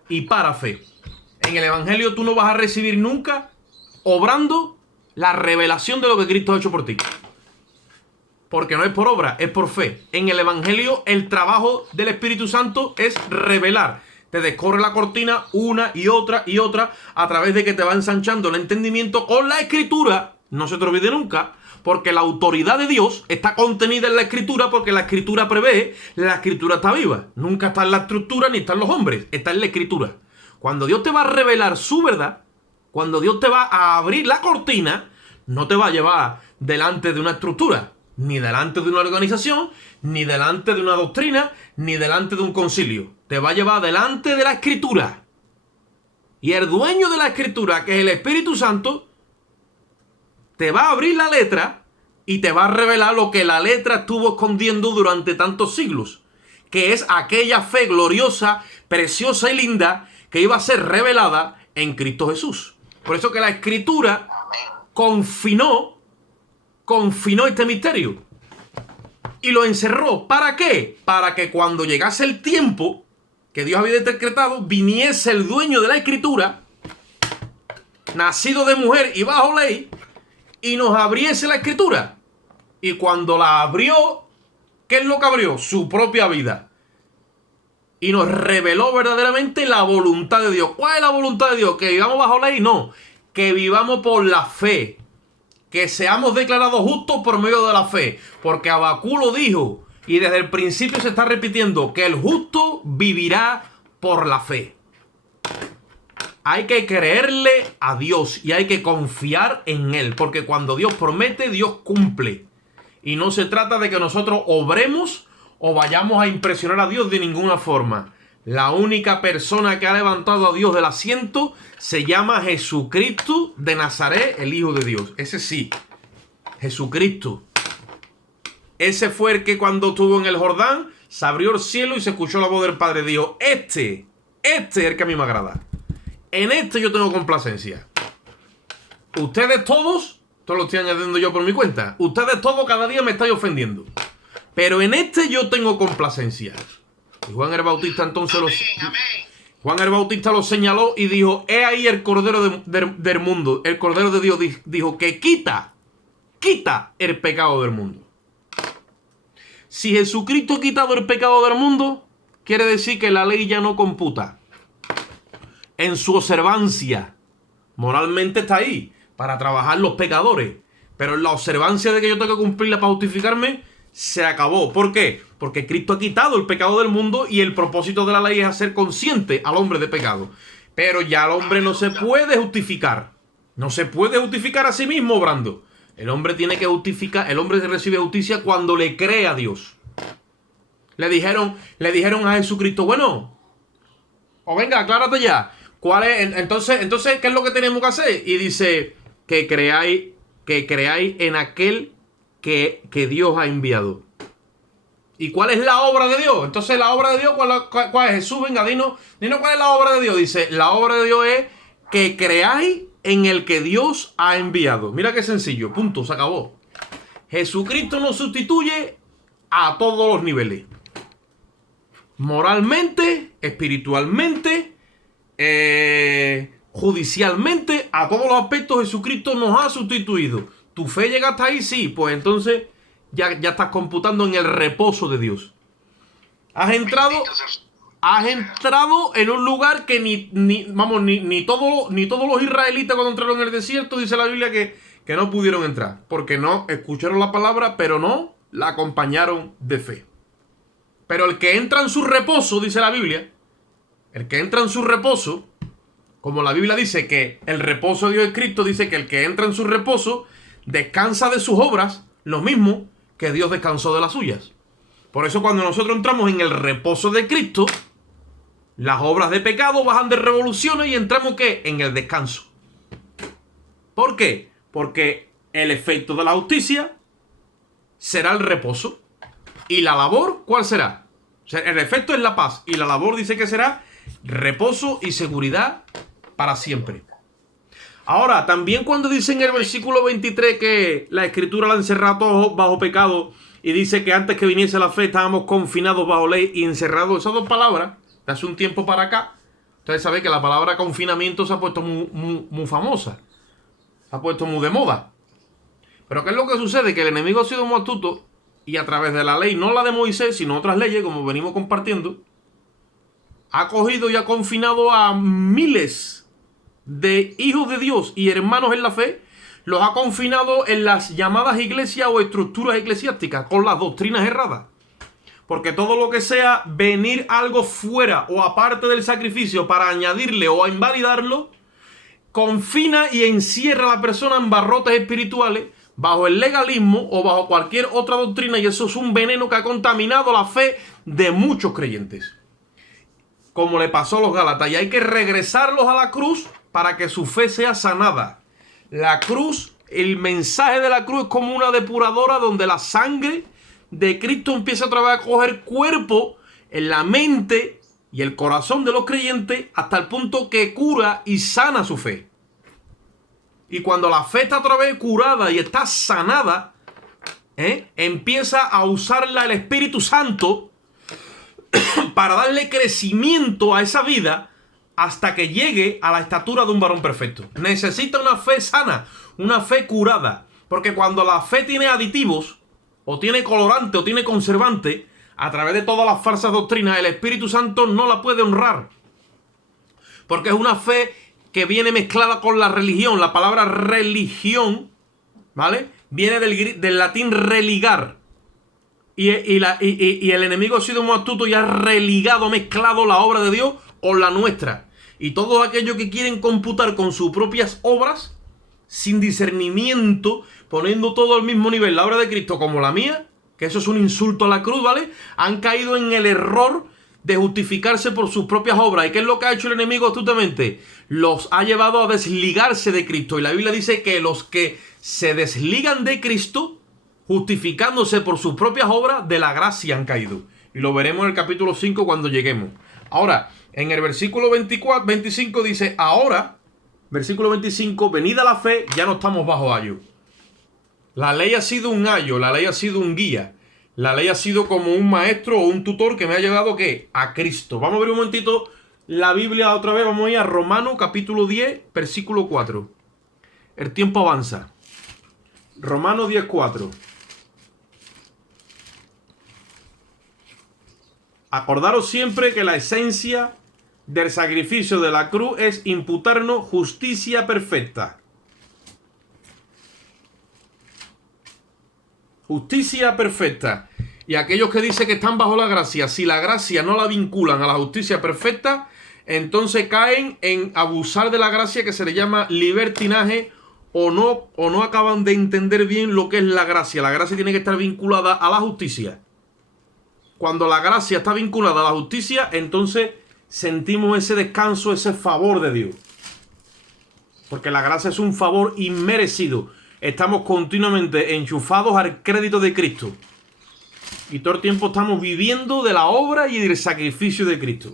y para fe. En el Evangelio tú no vas a recibir nunca, obrando, la revelación de lo que Cristo ha hecho por ti. Porque no es por obra, es por fe. En el Evangelio, el trabajo del Espíritu Santo es revelar. Te descorre la cortina una y otra a través de que te va ensanchando el entendimiento con la Escritura. No se te olvide nunca, porque la autoridad de Dios está contenida en la Escritura, porque la Escritura prevé, la Escritura está viva. Nunca está en la estructura ni está en los hombres, está en la Escritura. Cuando Dios te va a revelar su verdad, cuando Dios te va a abrir la cortina, no te va a llevar delante de una estructura, ni delante de una organización, ni delante de una doctrina, ni delante de un concilio. Te va a llevar delante de la Escritura. Y el dueño de la Escritura, que es el Espíritu Santo, te va a abrir la letra y te va a revelar lo que la letra estuvo escondiendo durante tantos siglos, que es aquella fe gloriosa, preciosa y linda que iba a ser revelada en Cristo Jesús. Por eso que la Escritura confinó este misterio y lo encerró. ¿Para qué? Para que cuando llegase el tiempo que Dios había decretado, viniese el dueño de la Escritura, nacido de mujer y bajo ley, y nos abriese la Escritura. Y cuando la abrió, ¿qué es lo que abrió? Su propia vida. Y nos reveló verdaderamente la voluntad de Dios. ¿Cuál es la voluntad de Dios? ¿Que vivamos bajo ley? No. Que vivamos por la fe. Que seamos declarados justos por medio de la fe. Porque Habacuc lo dijo, y desde el principio se está repitiendo, que el justo vivirá por la fe. Hay que creerle a Dios y hay que confiar en Él. Porque cuando Dios promete, Dios cumple. Y no se trata de que nosotros obremos o vayamos a impresionar a Dios de ninguna forma. La única persona que ha levantado a Dios del asiento se llama Jesucristo de Nazaret, el Hijo de Dios. Ese sí, Jesucristo. Ese fue el que cuando estuvo en el Jordán, se abrió el cielo y se escuchó la voz del Padre. Dijo, este es el que a mí me agrada. En este yo tengo complacencia. Ustedes todos, esto lo estoy añadiendo yo por mi cuenta, ustedes todos cada día me estáis ofendiendo. Pero en este yo tengo complacencia. Y Juan el Bautista entonces Juan el Bautista lo señaló y dijo, he ahí el Cordero del mundo. El Cordero de Dios dijo que quita el pecado del mundo. Si Jesucristo ha quitado el pecado del mundo, quiere decir que la ley ya no computa. En su observancia, moralmente está ahí, para trabajar los pecadores. Pero en la observancia de que yo tengo que cumplirla para justificarme, se acabó. ¿Por qué? Porque Cristo ha quitado el pecado del mundo y el propósito de la ley es hacer consciente al hombre de pecado. Pero ya el hombre no se puede justificar. No se puede justificar a sí mismo obrando. El hombre tiene que justificar, el hombre recibe justicia cuando le cree a Dios. Le dijeron a Jesucristo, bueno, o venga, aclárate ya. ¿Cuál es? Entonces, ¿qué es lo que tenemos que hacer? Y dice que creáis en aquel que Dios ha enviado. ¿Y cuál es la obra de Dios? Entonces, la obra de Dios, ¿cuál es? Jesús, venga, dinos cuál es la obra de Dios. Dice, la obra de Dios es que creáis en el que Dios ha enviado. Mira qué sencillo, punto, se acabó. Jesucristo nos sustituye a todos los niveles. Moralmente, espiritualmente, judicialmente, a todos los aspectos Jesucristo nos ha sustituido. ¿Tu fe llega hasta ahí? Sí, pues entonces ya estás computando en el reposo de Dios. Has entrado en un lugar que ni todos los israelitas cuando entraron en el desierto, dice la Biblia que no pudieron entrar. Porque no escucharon la palabra, pero no la acompañaron de fe. Pero el que entra en su reposo, dice la Biblia, el que entra en su reposo, como la Biblia dice que el reposo de Dios es Cristo, dice que el que entra en su reposo descansa de sus obras, lo mismo que Dios descansó de las suyas. Por eso cuando nosotros entramos en el reposo de Cristo, las obras de pecado bajan de revoluciones y entramos ¿qué? En el descanso. ¿Por qué? Porque el efecto de la justicia será el reposo. ¿Y la labor cuál será? O sea, el efecto es la paz. Y la labor dice que será reposo y seguridad para siempre. Ahora, también cuando dice en el versículo 23 que la escritura la ha encerrado todos bajo pecado y dice que antes que viniese la fe estábamos confinados bajo ley y encerrados, esas dos palabras, de hace un tiempo para acá, ustedes saben que la palabra confinamiento se ha puesto muy famosa, se ha puesto muy de moda. Pero ¿qué es lo que sucede? Que el enemigo ha sido muy astuto y a través de la ley, no la de Moisés, sino otras leyes, como venimos compartiendo, ha cogido y ha confinado a miles de hijos de Dios y hermanos en la fe, los ha confinado en las llamadas iglesias o estructuras eclesiásticas con las doctrinas erradas. Porque todo lo que sea venir algo fuera o aparte del sacrificio para añadirle o a invalidarlo, confina y encierra a la persona en barrotes espirituales bajo el legalismo o bajo cualquier otra doctrina, y eso es un veneno que ha contaminado la fe de muchos creyentes, como le pasó a los Gálatas, y hay que regresarlos a la cruz para que su fe sea sanada. La cruz, el mensaje de la cruz es como una depuradora donde la sangre de Cristo empieza otra vez a coger cuerpo en la mente y el corazón de los creyentes hasta el punto que cura y sana su fe. Y cuando la fe está otra vez curada y está sanada, empieza a usarla el Espíritu Santo para darle crecimiento a esa vida hasta que llegue a la estatura de un varón perfecto. Necesita una fe sana, una fe curada. Porque cuando la fe tiene aditivos, o tiene colorante, o tiene conservante, a través de todas las falsas doctrinas, el Espíritu Santo no la puede honrar. Porque es una fe que viene mezclada con la religión. La palabra religión, ¿vale?, viene del latín religar. Y el enemigo ha sido muy astuto y ha religado, mezclado la obra de Dios con la nuestra. Y todos aquellos que quieren computar con sus propias obras, sin discernimiento, poniendo todo al mismo nivel, la obra de Cristo como la mía, que eso es un insulto a la cruz, ¿vale?, han caído en el error de justificarse por sus propias obras. ¿Y qué es lo que ha hecho el enemigo astutamente? Los ha llevado a desligarse de Cristo. Y la Biblia dice que los que se desligan de Cristo, justificándose por sus propias obras, de la gracia han caído. Y lo veremos en el capítulo 5 cuando lleguemos. Ahora, en el versículo 25 dice, ahora, versículo 25, venida la fe, ya no estamos bajo ayo. La ley ha sido un ayo, la ley ha sido un guía. La ley ha sido como un maestro o un tutor que me ha llevado, ¿qué?, a Cristo. Vamos a ver un momentito la Biblia otra vez. Vamos a ir a Romanos capítulo 10, versículo 4. El tiempo avanza. Romanos 10, 4. Acordaros siempre que la esencia del sacrificio de la cruz es imputarnos justicia perfecta. Justicia perfecta. Y aquellos que dicen que están bajo la gracia, si la gracia no la vinculan a la justicia perfecta, entonces caen en abusar de la gracia, que se le llama libertinaje, o no acaban de entender bien lo que es la gracia. La gracia tiene que estar vinculada a la justicia. Cuando la gracia está vinculada a la justicia, entonces sentimos ese descanso, ese favor de Dios. Porque la gracia es un favor inmerecido. Estamos continuamente enchufados al crédito de Cristo. Y todo el tiempo estamos viviendo de la obra y del sacrificio de Cristo.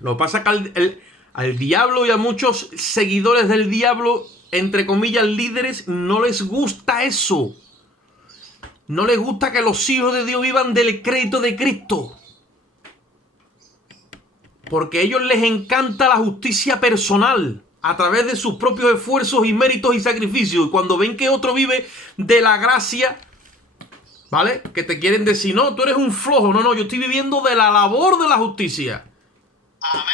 Lo que pasa es que al diablo y a muchos seguidores del diablo, entre comillas líderes, no les gusta eso. No les gusta que los hijos de Dios vivan del crédito de Cristo. Porque a ellos les encanta la justicia personal a través de sus propios esfuerzos y méritos y sacrificios. Y cuando ven que otro vive de la gracia, ¿vale?, que te quieren decir, no, tú eres un flojo. No, yo estoy viviendo de la labor de la justicia. Amén.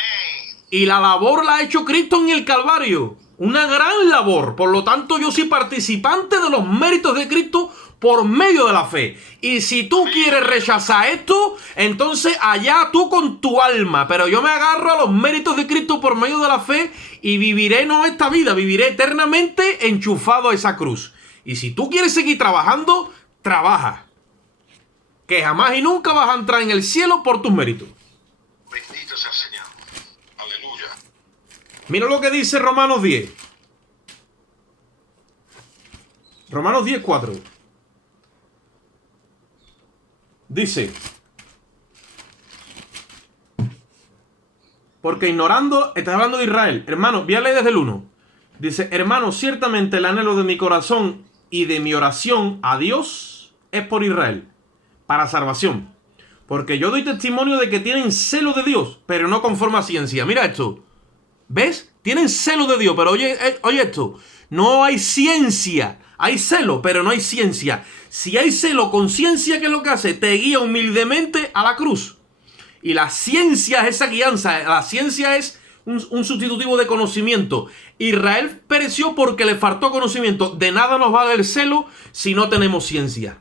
Y la labor la ha hecho Cristo en el Calvario. Una gran labor. Por lo tanto, yo soy participante de los méritos de Cristo por medio de la fe. Y si tú quieres rechazar esto, entonces allá tú con tu alma. Pero yo me agarro a los méritos de Cristo por medio de la fe y viviré no esta vida, viviré eternamente enchufado a esa cruz. Y si tú quieres seguir trabajando, trabaja. Que jamás y nunca vas a entrar en el cielo por tus méritos. Bendito sea el Señor. Aleluya. Mira lo que dice Romanos 10. Romanos 10, 4. Dice: Porque ignorando, estás hablando de Israel. Hermano, voy a leer desde el 1. Dice, hermano, ciertamente el anhelo de mi corazón y de mi oración a Dios es por Israel, para salvación. Porque yo doy testimonio de que tienen celo de Dios, pero no conforme a ciencia. Mira esto. ¿Ves? Tienen celo de Dios, pero oye esto. No hay ciencia. Hay celo, pero no hay ciencia. Si hay celo con ciencia, ¿qué es lo que hace? Te guía humildemente a la cruz. Y la ciencia es esa guianza. La ciencia es un sustitutivo de conocimiento. Israel pereció porque le faltó conocimiento. De nada nos vale el celo si no tenemos ciencia.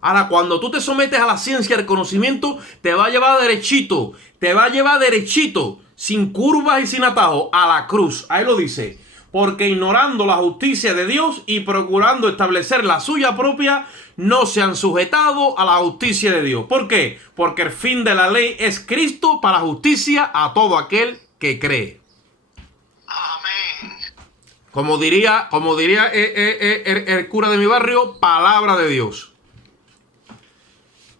Ahora, cuando tú te sometes a la ciencia, el conocimiento te va a llevar derechito. Te va a llevar derechito, sin curvas y sin atajos, a la cruz. Ahí lo dice. Porque ignorando la justicia de Dios y procurando establecer la suya propia, no se han sujetado a la justicia de Dios. ¿Por qué? Porque el fin de la ley es Cristo para justicia a todo aquel que cree. Amén. Como diría el cura de mi barrio, palabra de Dios.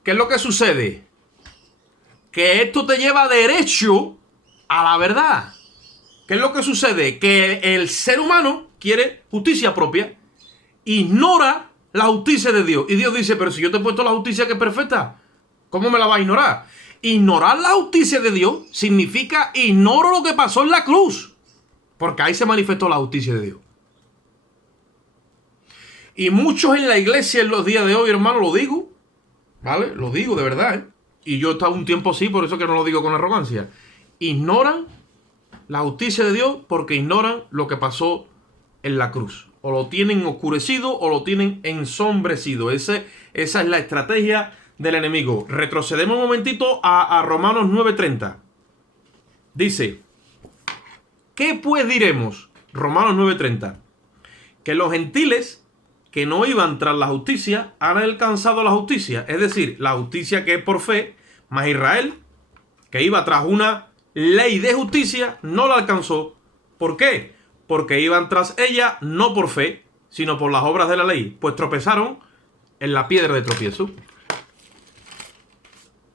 ¿Qué es lo que sucede? Que esto te lleva derecho a la verdad. ¿Qué es lo que sucede? Que el ser humano quiere justicia propia, ignora la justicia de Dios. Y Dios dice, pero si yo te he puesto la justicia que es perfecta, ¿cómo me la va a ignorar? Ignorar la justicia de Dios significa ignoro lo que pasó en la cruz. Porque ahí se manifestó la justicia de Dios. Y muchos en la iglesia en los días de hoy, hermano, lo digo, ¿vale? Lo digo de verdad, ¿eh? Y yo he estado un tiempo así, por eso que no lo digo con arrogancia. Ignoran la justicia de Dios porque ignoran lo que pasó en la cruz. O lo tienen oscurecido o lo tienen ensombrecido. Esa es la estrategia del enemigo. Retrocedemos un momentito a Romanos 9:30. Dice, ¿qué pues diremos? Romanos 9:30. Que los gentiles que no iban tras la justicia han alcanzado la justicia. Es decir, la justicia que es por fe, más Israel, que iba tras una ley de justicia, no la alcanzó. ¿Por qué? Porque iban tras ella no por fe, sino por las obras de la ley. Pues tropezaron en la piedra de tropiezo.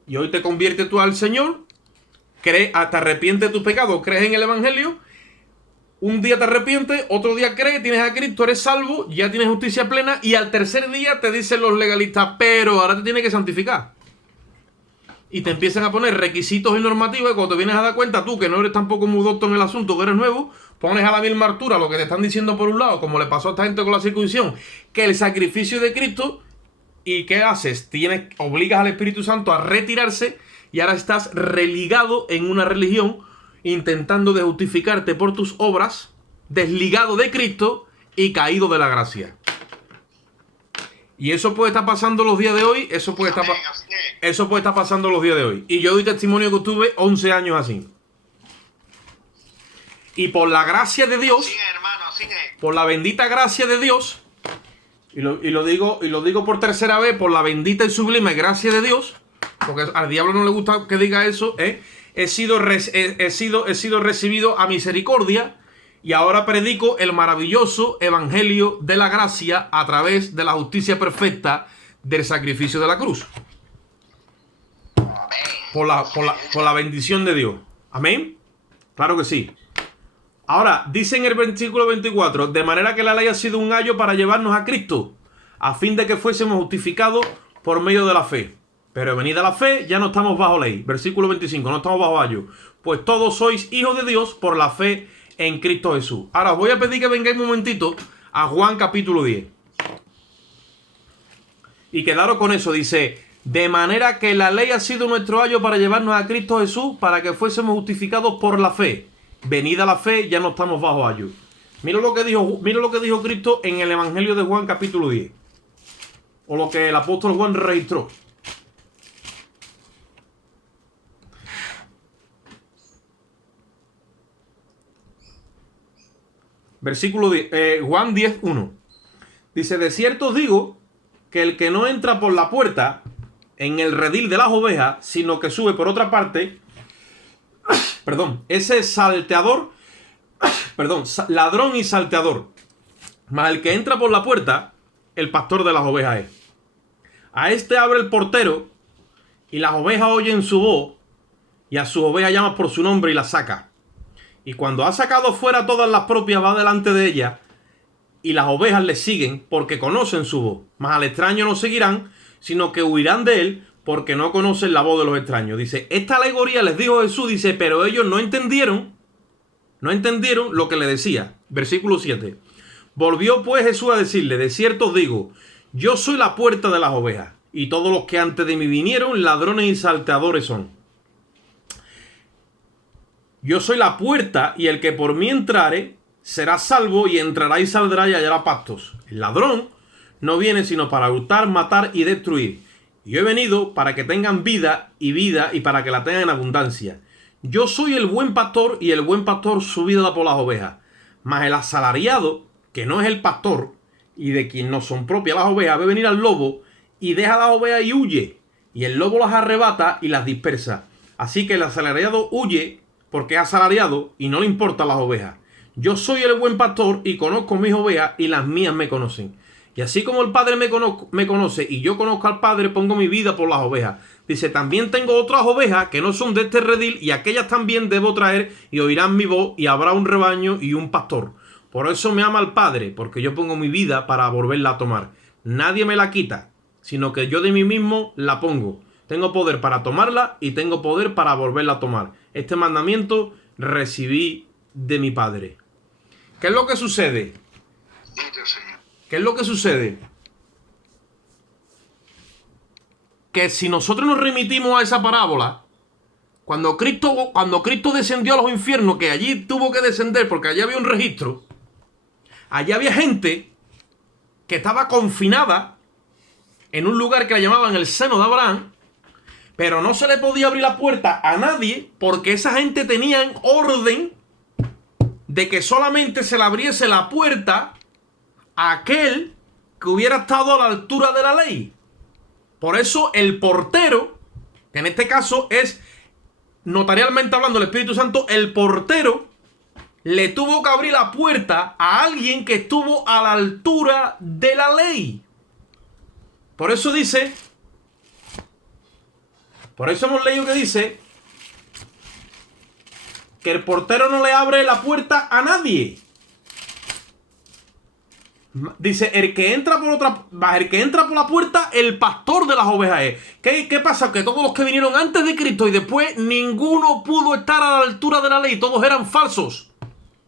Y hoy te conviertes tú al Señor, te arrepientes de tu pecado, crees en el Evangelio. Un día te arrepientes, otro día crees, tienes a Cristo, eres salvo, ya tienes justicia plena. Y al tercer día te dicen los legalistas, pero ahora te tienes que santificar. Y te empiezan a poner requisitos y normativas. Y cuando te vienes a dar cuenta, tú que no eres tampoco muy docto en el asunto, que eres nuevo, pones a la misma altura lo que te están diciendo por un lado, como le pasó a esta gente con la circuncisión, que el sacrificio de Cristo. ¿Y qué haces? Obligas al Espíritu Santo a retirarse y ahora estás religado en una religión, intentando de justificarte por tus obras, desligado de Cristo y caído de la gracia. Y eso puede estar pasando los días de hoy, eso puede estar pasando los días de hoy. Y yo doy testimonio que estuve 11 años así. Y por la gracia de Dios, por la bendita gracia de Dios, y lo digo por tercera vez, por la bendita y sublime gracia de Dios, porque al diablo no le gusta que diga eso, he sido recibido a misericordia. Y ahora predico el maravilloso evangelio de la gracia a través de la justicia perfecta del sacrificio de la cruz. Por la bendición de Dios. Amén. Claro que sí. Ahora, dice en el versículo 24, de manera que la ley ha sido un ayo para llevarnos a Cristo, a fin de que fuésemos justificados por medio de la fe. Pero venida la fe, ya no estamos bajo ley. Versículo 25, no estamos bajo ayo. Pues todos sois hijos de Dios por la fe en Cristo Jesús. Ahora os voy a pedir que vengáis un momentito a Juan capítulo 10. Y quedaros con eso. Dice, de manera que la ley ha sido nuestro ayo para llevarnos a Cristo Jesús, para que fuésemos justificados por la fe. Venida la fe, ya no estamos bajo ayo. Mira lo que dijo Cristo en el Evangelio de Juan capítulo 10. O lo que el apóstol Juan registró. Versículo 10, Juan 10:1. Dice, de cierto os digo que el que no entra por la puerta en el redil de las ovejas, sino que sube por otra parte, ese salteador, ladrón y salteador. Mas el que entra por la puerta, el pastor de las ovejas es. A este abre el portero, y las ovejas oyen su voz, y a sus ovejas llama por su nombre y las saca. Y cuando ha sacado fuera todas las propias, va delante de ellas, y las ovejas le siguen porque conocen su voz. Mas al extraño no seguirán, sino que huirán de él porque no conocen la voz de los extraños. Dice, esta alegoría les dijo Jesús, dice, pero ellos no entendieron lo que le decía. Versículo 7. Volvió pues Jesús a decirle, de cierto os digo, yo soy la puerta de las ovejas, y todos los que antes de mí vinieron, ladrones y salteadores son. Yo soy la puerta, y el que por mí entrare será salvo, y entrará y saldrá y hallará pastos. El ladrón no viene sino para hurtar, matar y destruir. Yo he venido para que tengan vida y para que la tengan en abundancia. Yo soy el buen pastor, y el buen pastor su vida da por las ovejas. Mas el asalariado, que no es el pastor, y de quien no son propias las ovejas, ve venir al lobo, y deja las ovejas y huye. Y el lobo las arrebata y las dispersa. Así que el asalariado huye, porque es asalariado, y no le importan las ovejas. Yo soy el buen pastor, y conozco mis ovejas, y las mías me conocen. Y así como el Padre me conoce y yo conozco al Padre, pongo mi vida por las ovejas. Dice, también tengo otras ovejas que no son de este redil, y aquellas también debo traer, y oirán mi voz, y habrá un rebaño y un pastor. Por eso me ama el Padre, porque yo pongo mi vida para volverla a tomar. Nadie me la quita, sino que yo de mí mismo la pongo. Tengo poder para tomarla y tengo poder para volverla a tomar. Este mandamiento recibí de mi Padre. ¿Qué es lo que sucede? ¿Qué es lo que sucede? Que si nosotros nos remitimos a esa parábola, cuando Cristo descendió a los infiernos, que allí tuvo que descender porque allí había un registro, allí había gente que estaba confinada en un lugar que la llamaban el seno de Abraham, pero no se le podía abrir la puerta a nadie porque esa gente tenía orden de que solamente se le abriese la puerta a aquel que hubiera estado a la altura de la ley. Por eso el portero, que en este caso es notarialmente hablando el Espíritu Santo, el portero le tuvo que abrir la puerta a alguien que estuvo a la altura de la ley. Por eso dice, por eso hemos leído que dice que el portero no le abre la puerta a nadie. Dice, el que entra por la puerta, el pastor de las ovejas es. ¿Qué pasa? Que todos los que vinieron antes de Cristo y después, ninguno pudo estar a la altura de la ley. Todos eran falsos.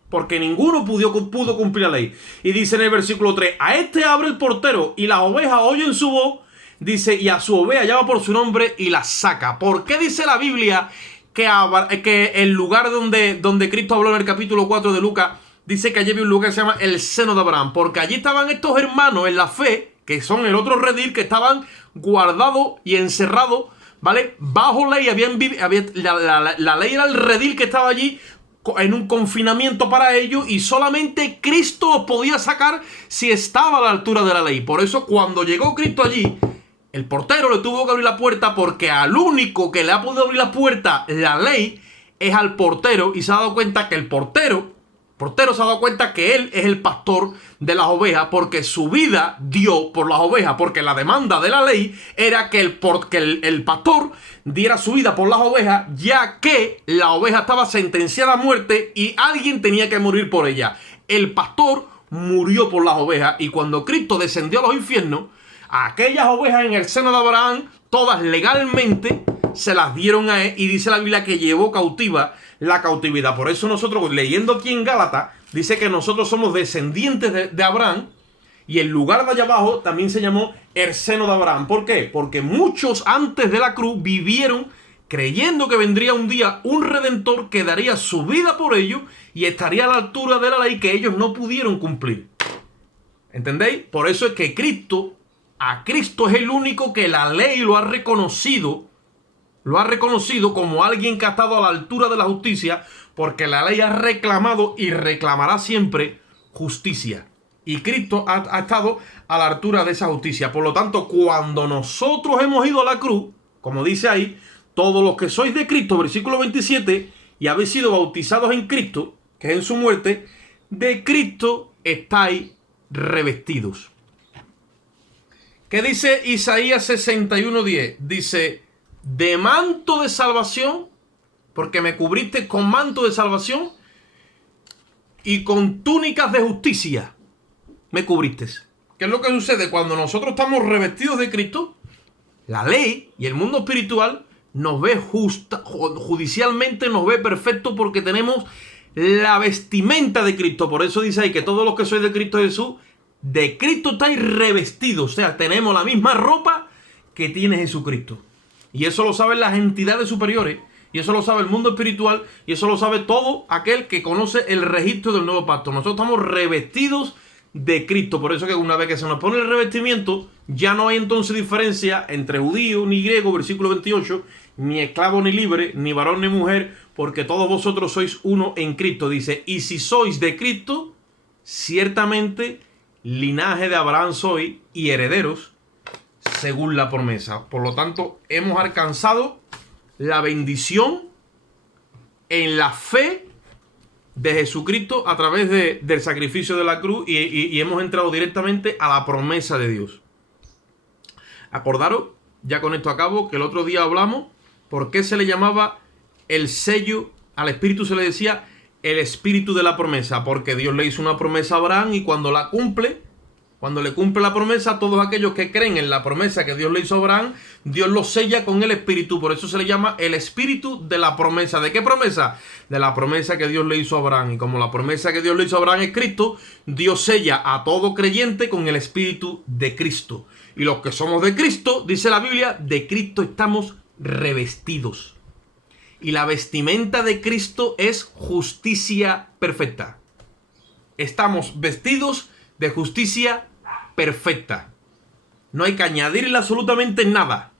Porque ninguno pudo cumplir la ley. Y dice en el versículo 3, a este abre el portero y las ovejas oyen su voz. Dice, y a su oveja llama por su nombre y la saca. ¿Por qué dice la Biblia que el lugar donde Cristo habló en el capítulo 4 de Lucas, dice que allí había un lugar que se llama el seno de Abraham? Porque allí estaban estos hermanos en la fe, que son el otro redil, que estaban guardados y encerrados, ¿vale? Bajo ley, la ley era el redil que estaba allí en un confinamiento para ellos, y solamente Cristo os podía sacar si estaba a la altura de la ley. Por eso cuando llegó Cristo allí, el portero le tuvo que abrir la puerta, porque al único que le ha podido abrir la puerta la ley es al portero, y se ha dado cuenta que el portero se ha dado cuenta que él es el pastor de las ovejas, porque su vida dio por las ovejas, porque la demanda de la ley era que el pastor diera su vida por las ovejas, ya que la oveja estaba sentenciada a muerte y alguien tenía que morir por ella. El pastor murió por las ovejas, y cuando Cristo descendió a los infiernos, a aquellas ovejas en el seno de Abraham, todas legalmente se las dieron a él, y dice la Biblia que llevó cautiva la cautividad. Por eso nosotros, leyendo aquí en Gálatas, dice que nosotros somos descendientes de Abraham, y el lugar de allá abajo también se llamó el seno de Abraham. ¿Por qué? Porque muchos antes de la cruz vivieron creyendo que vendría un día un redentor que daría su vida por ellos y estaría a la altura de la ley que ellos no pudieron cumplir. ¿Entendéis? Por eso es que a Cristo es el único que la ley lo ha reconocido como alguien que ha estado a la altura de la justicia, porque la ley ha reclamado y reclamará siempre justicia. Y Cristo ha estado a la altura de esa justicia. Por lo tanto, cuando nosotros hemos ido a la cruz, como dice ahí, todos los que sois de Cristo, versículo 27, y habéis sido bautizados en Cristo, que es en su muerte, de Cristo estáis revestidos. ¿Qué dice Isaías 61:10? Dice, de manto de salvación porque me cubriste con manto de salvación y con túnicas de justicia me cubriste. ¿Qué es lo que sucede? Cuando nosotros estamos revestidos de Cristo, la ley y el mundo espiritual nos ve judicialmente, nos ve perfecto porque tenemos la vestimenta de Cristo. Por eso dice ahí que todos los que sois de Cristo Jesús, de Cristo estáis revestidos. O sea, tenemos la misma ropa que tiene Jesucristo. Y eso lo saben las entidades superiores. Y eso lo sabe el mundo espiritual. Y eso lo sabe todo aquel que conoce el registro del nuevo pacto. Nosotros estamos revestidos de Cristo. Por eso que una vez que se nos pone el revestimiento, ya no hay entonces diferencia entre judío ni griego, versículo 28, ni esclavo ni libre, ni varón ni mujer, porque todos vosotros sois uno en Cristo. Dice, y si sois de Cristo, ciertamente linaje de Abraham sois y herederos según la promesa. Por lo tanto, hemos alcanzado la bendición en la fe de Jesucristo a través del sacrificio de la cruz y hemos entrado directamente a la promesa de Dios. Acordaros, ya con esto acabo, que el otro día hablamos por qué se le llamaba el sello, al Espíritu se le decía el Espíritu de la promesa, porque Dios le hizo una promesa a Abraham y cuando la cumple, cuando le cumple la promesa, todos aquellos que creen en la promesa que Dios le hizo a Abraham, Dios los sella con el Espíritu. Por eso se le llama el Espíritu de la promesa. ¿De qué promesa? De la promesa que Dios le hizo a Abraham. Y como la promesa que Dios le hizo a Abraham es Cristo, Dios sella a todo creyente con el Espíritu de Cristo. Y los que somos de Cristo, dice la Biblia, de Cristo estamos revestidos. Y la vestimenta de Cristo es justicia perfecta. Estamos vestidos de justicia perfecta. No hay que añadirle absolutamente nada.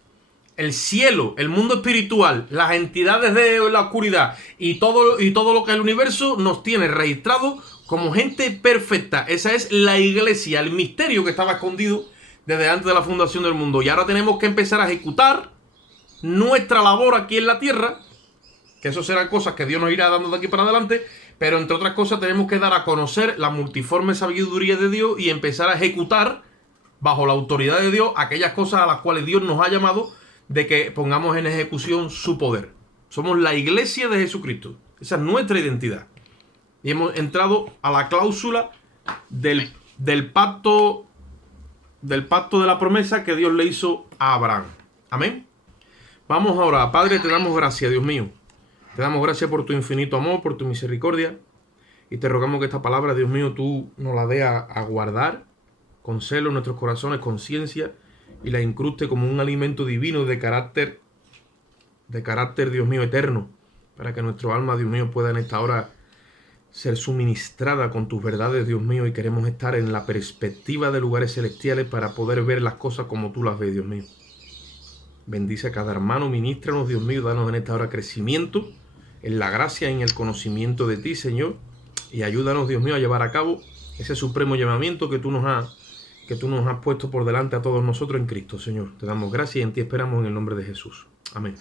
El cielo, el mundo espiritual, las entidades de la oscuridad y todo lo que es el universo nos tiene registrado como gente perfecta. Esa es la iglesia, el misterio que estaba escondido desde antes de la fundación del mundo. Y ahora tenemos que empezar a ejecutar nuestra labor aquí en la tierra, que eso serán cosas que Dios nos irá dando de aquí para adelante. Pero entre otras cosas tenemos que dar a conocer la multiforme sabiduría de Dios y empezar a ejecutar bajo la autoridad de Dios aquellas cosas a las cuales Dios nos ha llamado de que pongamos en ejecución su poder. Somos la iglesia de Jesucristo. Esa es nuestra identidad. Y hemos entrado a la cláusula del pacto de la promesa que Dios le hizo a Abraham. Amén. Vamos ahora, Padre, te damos gracias, Dios mío. Te damos gracias por tu infinito amor, por tu misericordia. Y te rogamos que esta palabra, Dios mío, tú nos la dé a guardar con celo en nuestros corazones, con ciencia, y la incruste como un alimento divino de carácter, Dios mío, eterno, para que nuestro alma, Dios mío, pueda en esta hora ser suministrada con tus verdades, Dios mío, y queremos estar en la perspectiva de lugares celestiales para poder ver las cosas como tú las ves, Dios mío. Bendice a cada hermano, ministranos, Dios mío, danos en esta hora crecimiento en la gracia y en el conocimiento de ti, Señor, y ayúdanos, Dios mío, a llevar a cabo ese supremo llamamiento que tú nos has puesto por delante a todos nosotros en Cristo, Señor. Te damos gracias y en ti esperamos en el nombre de Jesús. Amén.